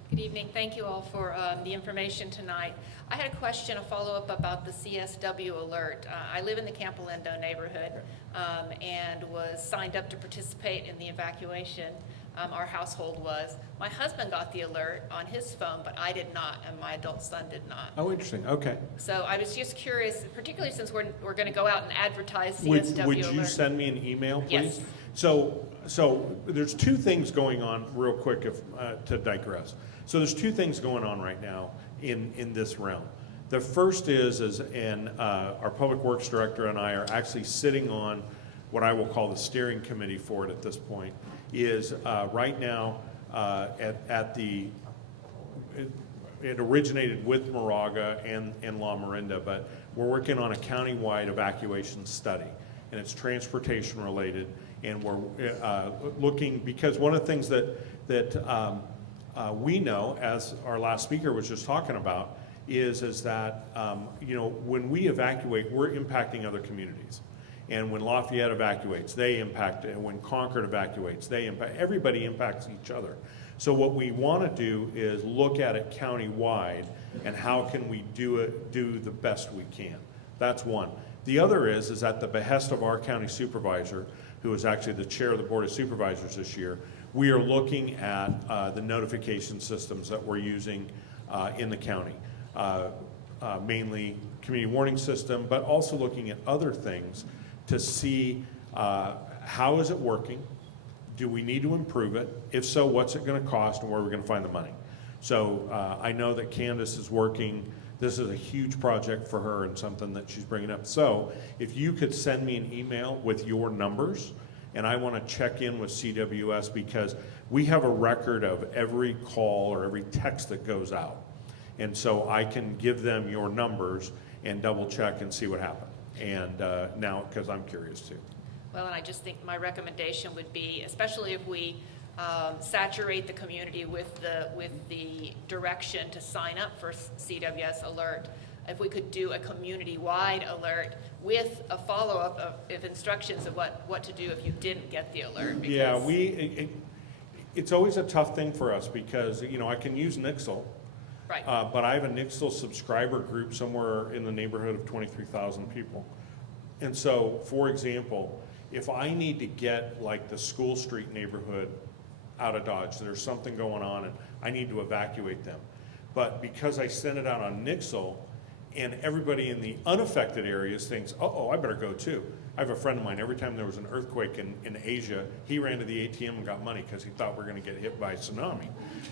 Good evening. Thank you all for the information tonight. I had a question, a follow-up about the CSW alert. I live in the Camp Alindo neighborhood and was signed up to participate in the evacuation. Our household was. My husband got the alert on his phone, but I did not, and my adult son did not. Oh, interesting. Okay. So I was just curious, particularly since we're going to go out and advertise CSW Would alert. you send me an email, please? Yes. So there's 2 things going on real quick to digress. So there's 2 things going on right now in this realm. The first is our Public Works Director and I are actually sitting on what I will call the steering committee for it at this point, is right now it originated with Moraga and La Morinda, but we're working on a countywide evacuation study, and it's transportation related, and we're looking, because one of the things that we know, as our last speaker was just talking about, is that when we evacuate, we're impacting other communities. And when Lafayette evacuates, they impact it. And when Concord evacuates, they impact. Everybody impacts each other. So what we want to do is look at it countywide and how can we do the best we can. That's one. The other is at the behest of our county supervisor, who is actually the chair of the Board of Supervisors this year, we are looking at the notification systems that we're using in the county, mainly community warning system, but also looking at other things to see how is it working, do we need to improve it, if so, what's it going to cost, and where we're going to find the money. So I know that Candace is working. This is a huge project for her and something that she's bringing up. So if you could send me an email with your numbers, and I want to check in with CWS, because we have a record of every call or every text that goes out. And so I can give them your numbers and double check and see what happened. And now, because I'm curious too. Well, and I just think my recommendation would be, especially if we saturate the community with the direction to sign up for CWS Alert, if we could do a community-wide alert with a follow-up of instructions of what to do if you didn't get the alert. Yeah, it's always a tough thing for us because, I can use Nixle. Right. But I have a Nixle subscriber group somewhere in the neighborhood of 23,000 people. And so, for example, if I need to get like the School Street neighborhood out of Dodge, there's something going on and I need to evacuate them. But because I sent it out on Nixle and everybody in the unaffected areas thinks, uh-oh, I better go too. I have a friend of mine, every time there was an earthquake in Asia, he ran to the ATM and got money because he thought we were going to get hit by a tsunami.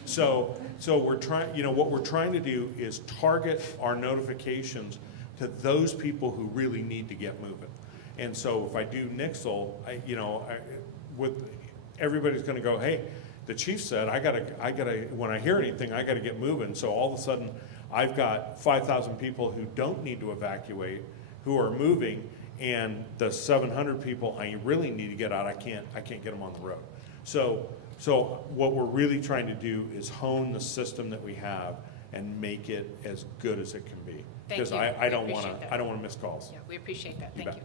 So we're trying, you know, what we're trying to do is target our notifications to those people who really need to get moving. And so if I do Nixle, everybody's going to go, hey, the chief said I gotta. When I hear anything, I gotta get moving. So all of a sudden, I've got 5,000 people who don't need to evacuate, who are moving, and the 700 people I really need to get out, I can't get them on the road. So what we're really trying to do is hone the system that we have and make it as good as it can be. Thank Because you. I don't We want appreciate that. to. I don't want to miss calls. Yeah, we appreciate that. You Thank bet.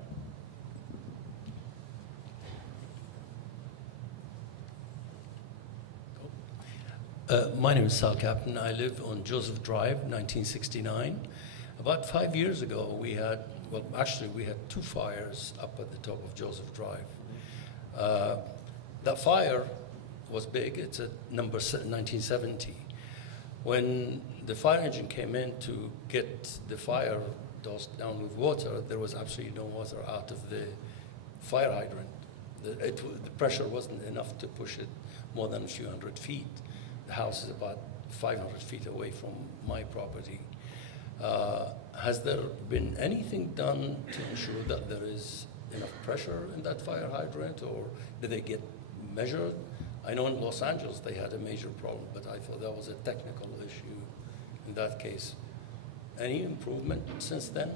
you. My name is Sal Captain. I live on Joseph Drive, 1969. About 5 years ago, we had two fires up at the top of Joseph Drive. That fire was big. It's at number 1970. When the fire engine came in to get the fire doused down with water, there was absolutely no water out of the fire hydrant. The pressure wasn't enough to push it more than a few hundred feet. The house is about 500 feet away from my property. Has there been anything done to ensure that there is enough pressure in that fire hydrant, or did they get measured? I know in Los Angeles they had a major problem, but I thought that was a technical issue in that case. Any improvement since then?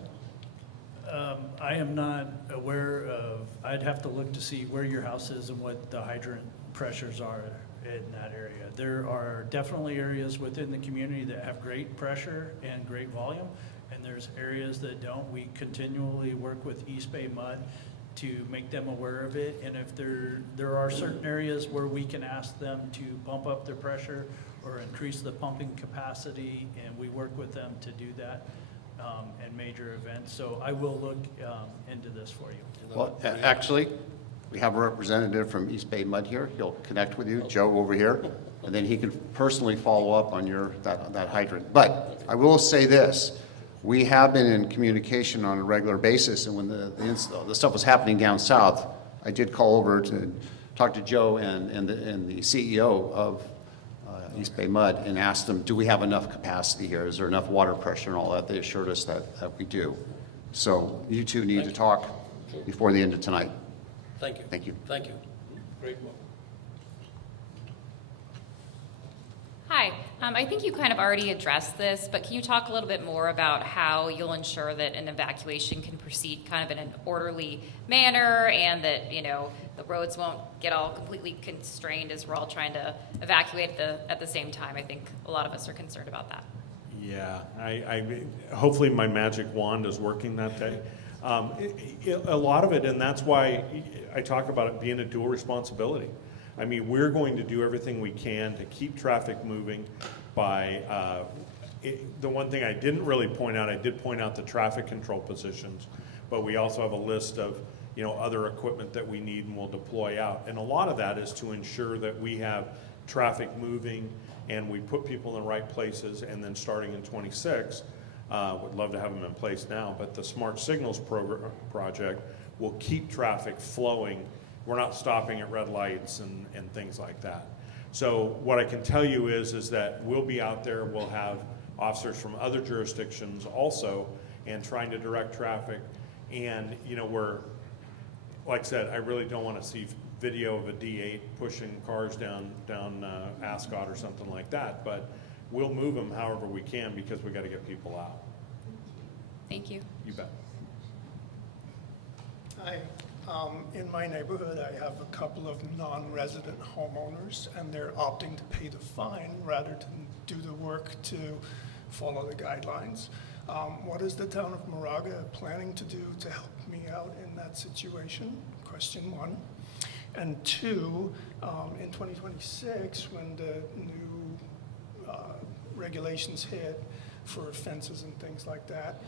I am not aware of, I'd have to look to see where your house is and what the hydrant pressures are in that area. There are definitely areas within the community that have great pressure and great volume, and there's areas that don't. We continually work with East Bay Mud to make them aware of it, and if there are certain areas where we can ask them to bump up their pressure or increase the pumping capacity, and we work with them to do that in major events. So I will look into this for you. Well, actually, we have a representative from East Bay Mud here. He'll connect with you, Joe over here, and then he can personally follow up on that hydrant. But I will say this, we have been in communication on a regular basis, and when the stuff was happening down south, I did call over to talk to Joe and the CEO of East Bay Mud and asked them, do we have enough capacity here? Is there enough water pressure and all that? They assured us that we do. So you two need to talk before the end of tonight. Thank you. Thank you. Thank you. Great work. Hi, I think you kind of already addressed this, but can you talk a little bit more about how you'll ensure that an evacuation can proceed kind of in an orderly manner, and that, you know, the roads won't get all completely constrained as we're all trying to evacuate at the same time? I think a lot of us are concerned about that. Yeah, hopefully my magic wand is working that day. A lot of it, and that's why I talk about it being a dual responsibility. I mean, we're going to do everything we can to keep traffic moving by, the one thing I didn't really point out, I did point out the traffic control positions, but we also have a list of, you know, other equipment that we need and will deploy out. And a lot of that is to ensure that we have traffic moving and we put people in the right places, and then starting in 26, would love to have them in place now, but the Smart Signals project will keep traffic flowing. We're not stopping at red lights and things like that. So what I can tell you is that we'll be out there, we'll have officers from other jurisdictions also, and trying to direct traffic. And, you know, we're, like I said, I really don't want to see video of a D8 pushing cars down Ascot or something like that, but we'll move them however we can because we got to get people out. Thank you. You bet. Hi. In my neighborhood, I have a couple of non-resident homeowners, and they're opting to pay the fine rather than do the work to follow the guidelines. What is the town of Moraga planning to do to help me out in that situation? Question one. And two, in 2026, when the new regulations hit for fences and things like that,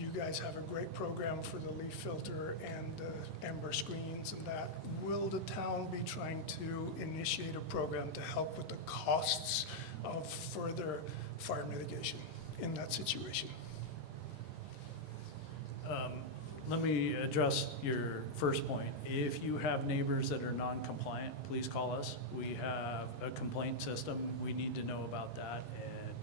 you guys have a great program for the leaf filter and the ember screens and that. Will the town be trying to initiate a program to help with the costs of further fire mitigation in that situation? Let me address your first point. If you have neighbors that are non-compliant, please call us. We have a complaint system. We need to know about that. And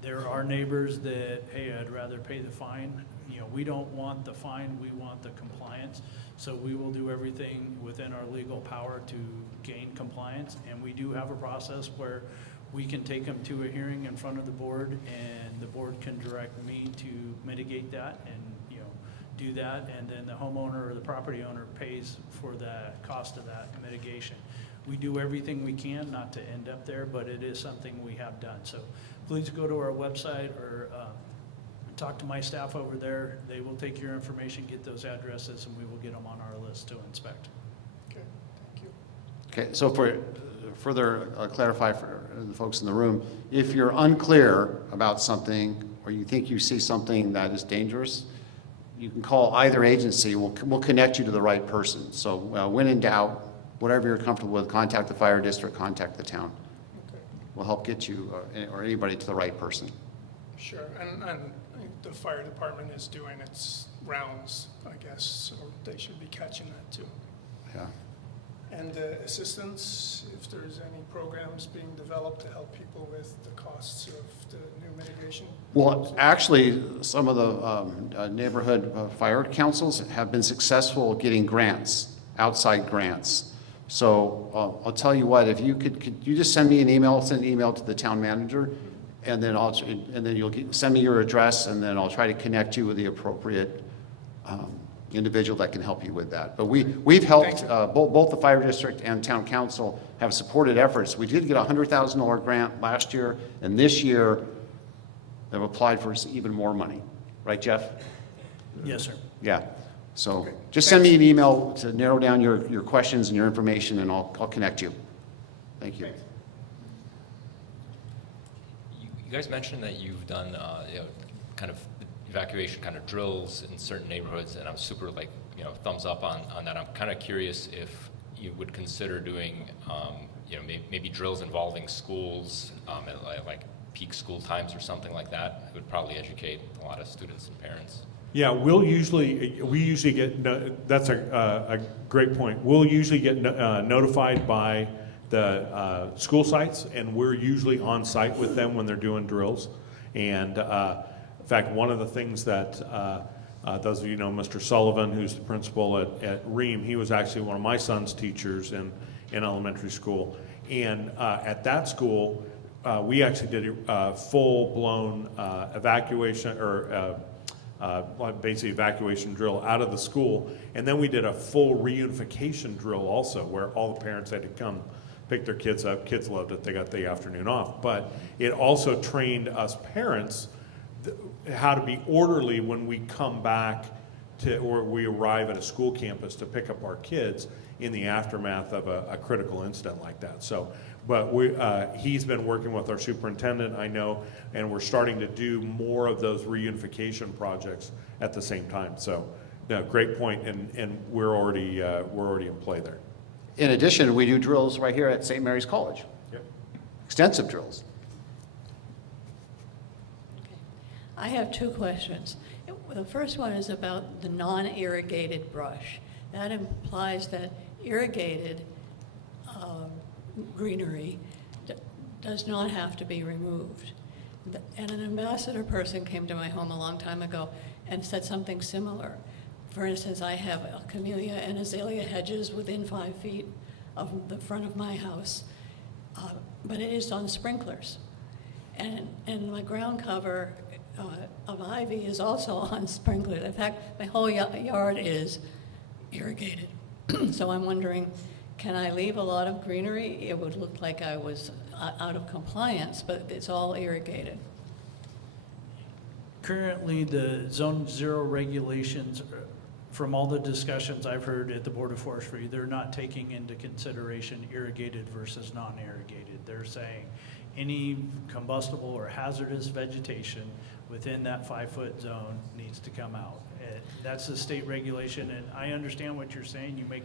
there are neighbors that, hey, I'd rather pay the fine. You know, we don't want the fine, we want the compliance. So we will do everything within our legal power to gain compliance. And we do have a process where we can take them to a hearing in front of the board, and the board can direct me to mitigate that and, you know, do that, and then the homeowner or the property owner pays for the cost of that mitigation. We do everything we can not to end up there, but it is something we have done. So please go to our website or talk to my staff over there. They will take your information, get those addresses, and we will get them on our list to inspect. Okay, thank you. Okay, so for further clarify for the folks in the room, if you're unclear about something or you think you see something that is dangerous, you can call either agency. We'll connect you to the right person. So when in doubt, whatever you're comfortable with, contact the fire district, contact the town. Okay. We'll help get you or anybody to the right person. Sure, and the fire department is doing its rounds, I guess, so they should be catching that too. Yeah. And assistance, if there's any programs being developed to help people with the costs of the new mitigation? Well, actually, some of the neighborhood fire councils have been successful getting grants, outside grants. So I'll tell you what, if you could you just send me an email, send an email to the town manager, and then you'll send me your address, and then I'll try to connect you with the appropriate individual that can help you with that. But we've helped, both the fire district and town council have supported efforts. We did get a $100,000 grant last year, and this year they've applied for even more money. Right, Jeff? Yes, sir. Yeah. So just send me an email to narrow down your questions and your information, and I'll connect you. Thank you. You guys mentioned that you've done kind of evacuation kind of drills in certain neighborhoods, and I'm super thumbs up on that. I'm kind of curious if you would consider doing maybe drills involving schools at like peak school times or something like that. It would probably educate a lot of students and parents. Yeah, we usually get, that's a great point. We'll usually get notified by the school sites, and we're usually on site with them when they're doing drills. And in fact, one of the things that those of you know, Mr. Sullivan, who's the principal at Ream, he was actually one of my son's teachers in elementary school. And at that school, we actually did a full-blown evacuation or basically evacuation drill out of the school. And then we did a full reunification drill also, where all the parents had to come pick their kids up. Kids loved it. They got the afternoon off. But it also trained us parents how to be orderly when we come back or we arrive at a school campus to pick up our kids in the aftermath of a critical incident like that. So, but he's been working with our superintendent, I know, and we're starting to do more of those reunification projects at the same time. So, no, great point, and we're already in play there. In addition, we do drills right here at St. Mary's College. Yep. Extensive drills. I have two questions. The first one is about the non-irrigated brush. That implies that irrigated greenery does not have to be removed. And an ambassador person came to my home a long time ago and said something similar. For instance, I have camellia and azalea hedges within 5 feet of the front of my house, but it is on sprinklers. And my ground cover of ivy is also on sprinklers. In fact, my whole yard is irrigated. So I'm wondering, can I leave a lot of greenery? It would look like I was out of compliance, but it's all irrigated. Currently, the Zone 0 regulations, from all the discussions I've heard at the Board of Forestry, they're not taking into consideration irrigated versus non-irrigated. They're saying any combustible or hazardous vegetation within that 5-foot zone needs to come out. That's a state regulation, and I understand what you're saying. You make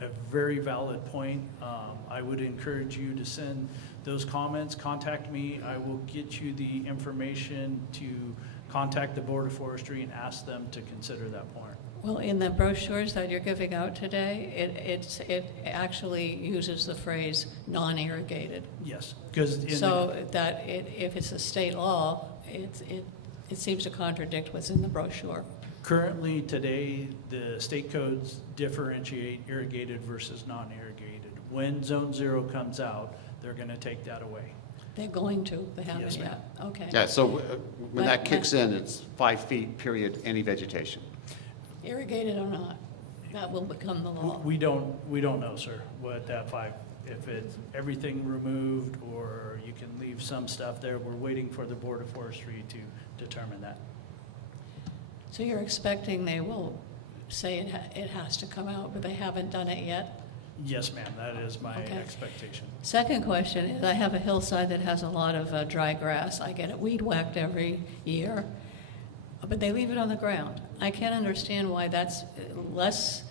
a very valid point. I would encourage you to send those comments, contact me. I will get you the information to contact the Board of Forestry and ask them to consider that point. Well, in the brochures that you're giving out today, it actually uses the phrase non-irrigated. Yes, because if it's a state law, it seems to contradict what's in the brochure. currently today, the state codes differentiate irrigated versus non-irrigated. When Zone 0 comes out, they're going to take that away. They're going to, they haven't Yes, ma'am. yet, okay. Yeah, so when that kicks in, it's 5 feet, period, any vegetation. Irrigated or not, that will become the law. We don't know, sir, what that if it's everything removed or you can leave some stuff there. We're waiting for the Board of Forestry to determine that. So you're expecting they will say it has to come out, but they haven't done it yet? Yes, ma'am, that is my Okay. expectation. Second question is, I have a hillside that has a lot of dry grass. I get it weed whacked every year, but they leave it on the ground. I can't understand why that's less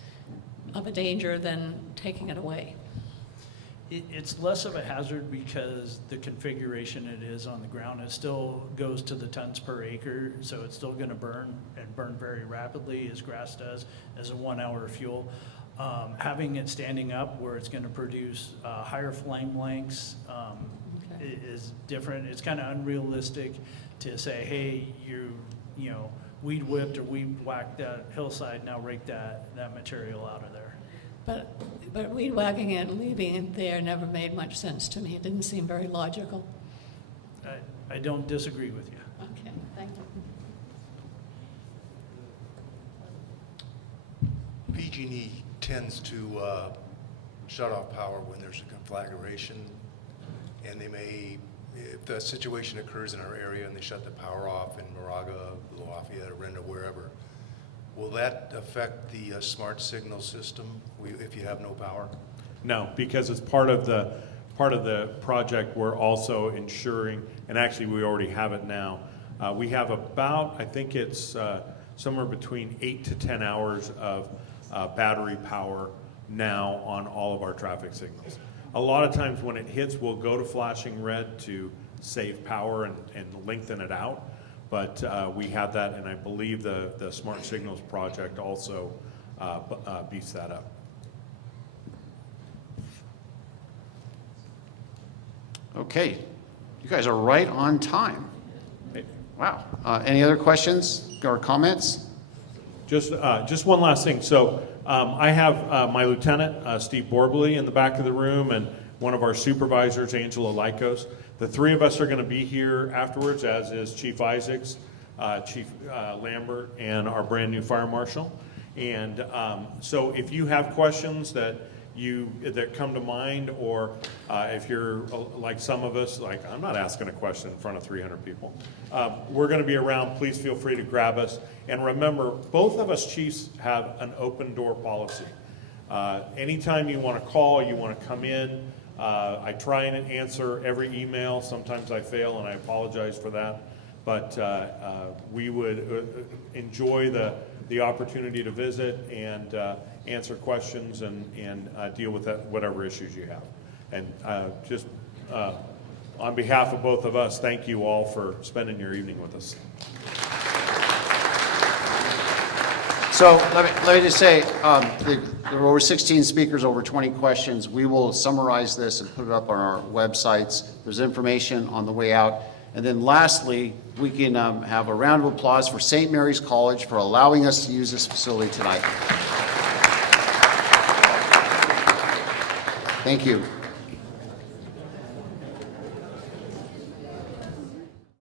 of a danger than taking it away. It's less of a hazard because the configuration it is on the ground, it still goes to the tons per acre, so it's still going to burn and burn very rapidly as grass does as a 1 hour fuel. Having it standing up where it's going to produce higher flame lengths is different. It's kind of unrealistic to say, hey, you know, weed whipped or weed whacked that hillside, now rake that material out of there. But weed whacking it and leaving it there never made much sense to me. It didn't seem very logical. I don't disagree with you. Okay, thank you. PG&E tends to shut off power when there's a conflagration, and they may, if the situation occurs in our area and they shut the power off in Moraga, Lafayette, Orinda, wherever, will that affect the smart signal system if you have no power? No, because it's part of the project. We're also ensuring, and actually we already have it now. We have about, I think it's somewhere between 8 to 10 hours of battery power now on all of our traffic signals. A lot of times when it hits, we'll go to flashing red to save power and lengthen it out. But we have that, and I believe the Smart Signals project also beefs that up. Okay, you guys are right on time. Wow. Any other questions or comments? Just one last thing. So I have my lieutenant, Steve Borbley, in the back of the room, and one of our supervisors, Angela Lykos. The three of us are going to be here afterwards, as is Chief Isaacs, Chief Lambert, and our brand new fire marshal. And so if you have questions that come to mind, or if you're like some of us, like I'm not asking a question in front of 300 people, we're going to be around. Please feel free to grab us. And remember, both of us chiefs have an open door policy. Anytime you want to call, you want to come in. I try and answer every email. Sometimes I fail, and I apologize for that. But we would enjoy the opportunity to visit and answer questions and deal with whatever issues you have. And just on behalf of both of us, thank you all for spending your evening with us. So let me just say, there were over 16 speakers, over 20 questions. We will summarize this and put it up on our websites. There's information on the way out. And then lastly, we can have a round of applause for St. Mary's College for allowing us to use this facility tonight. Thank you.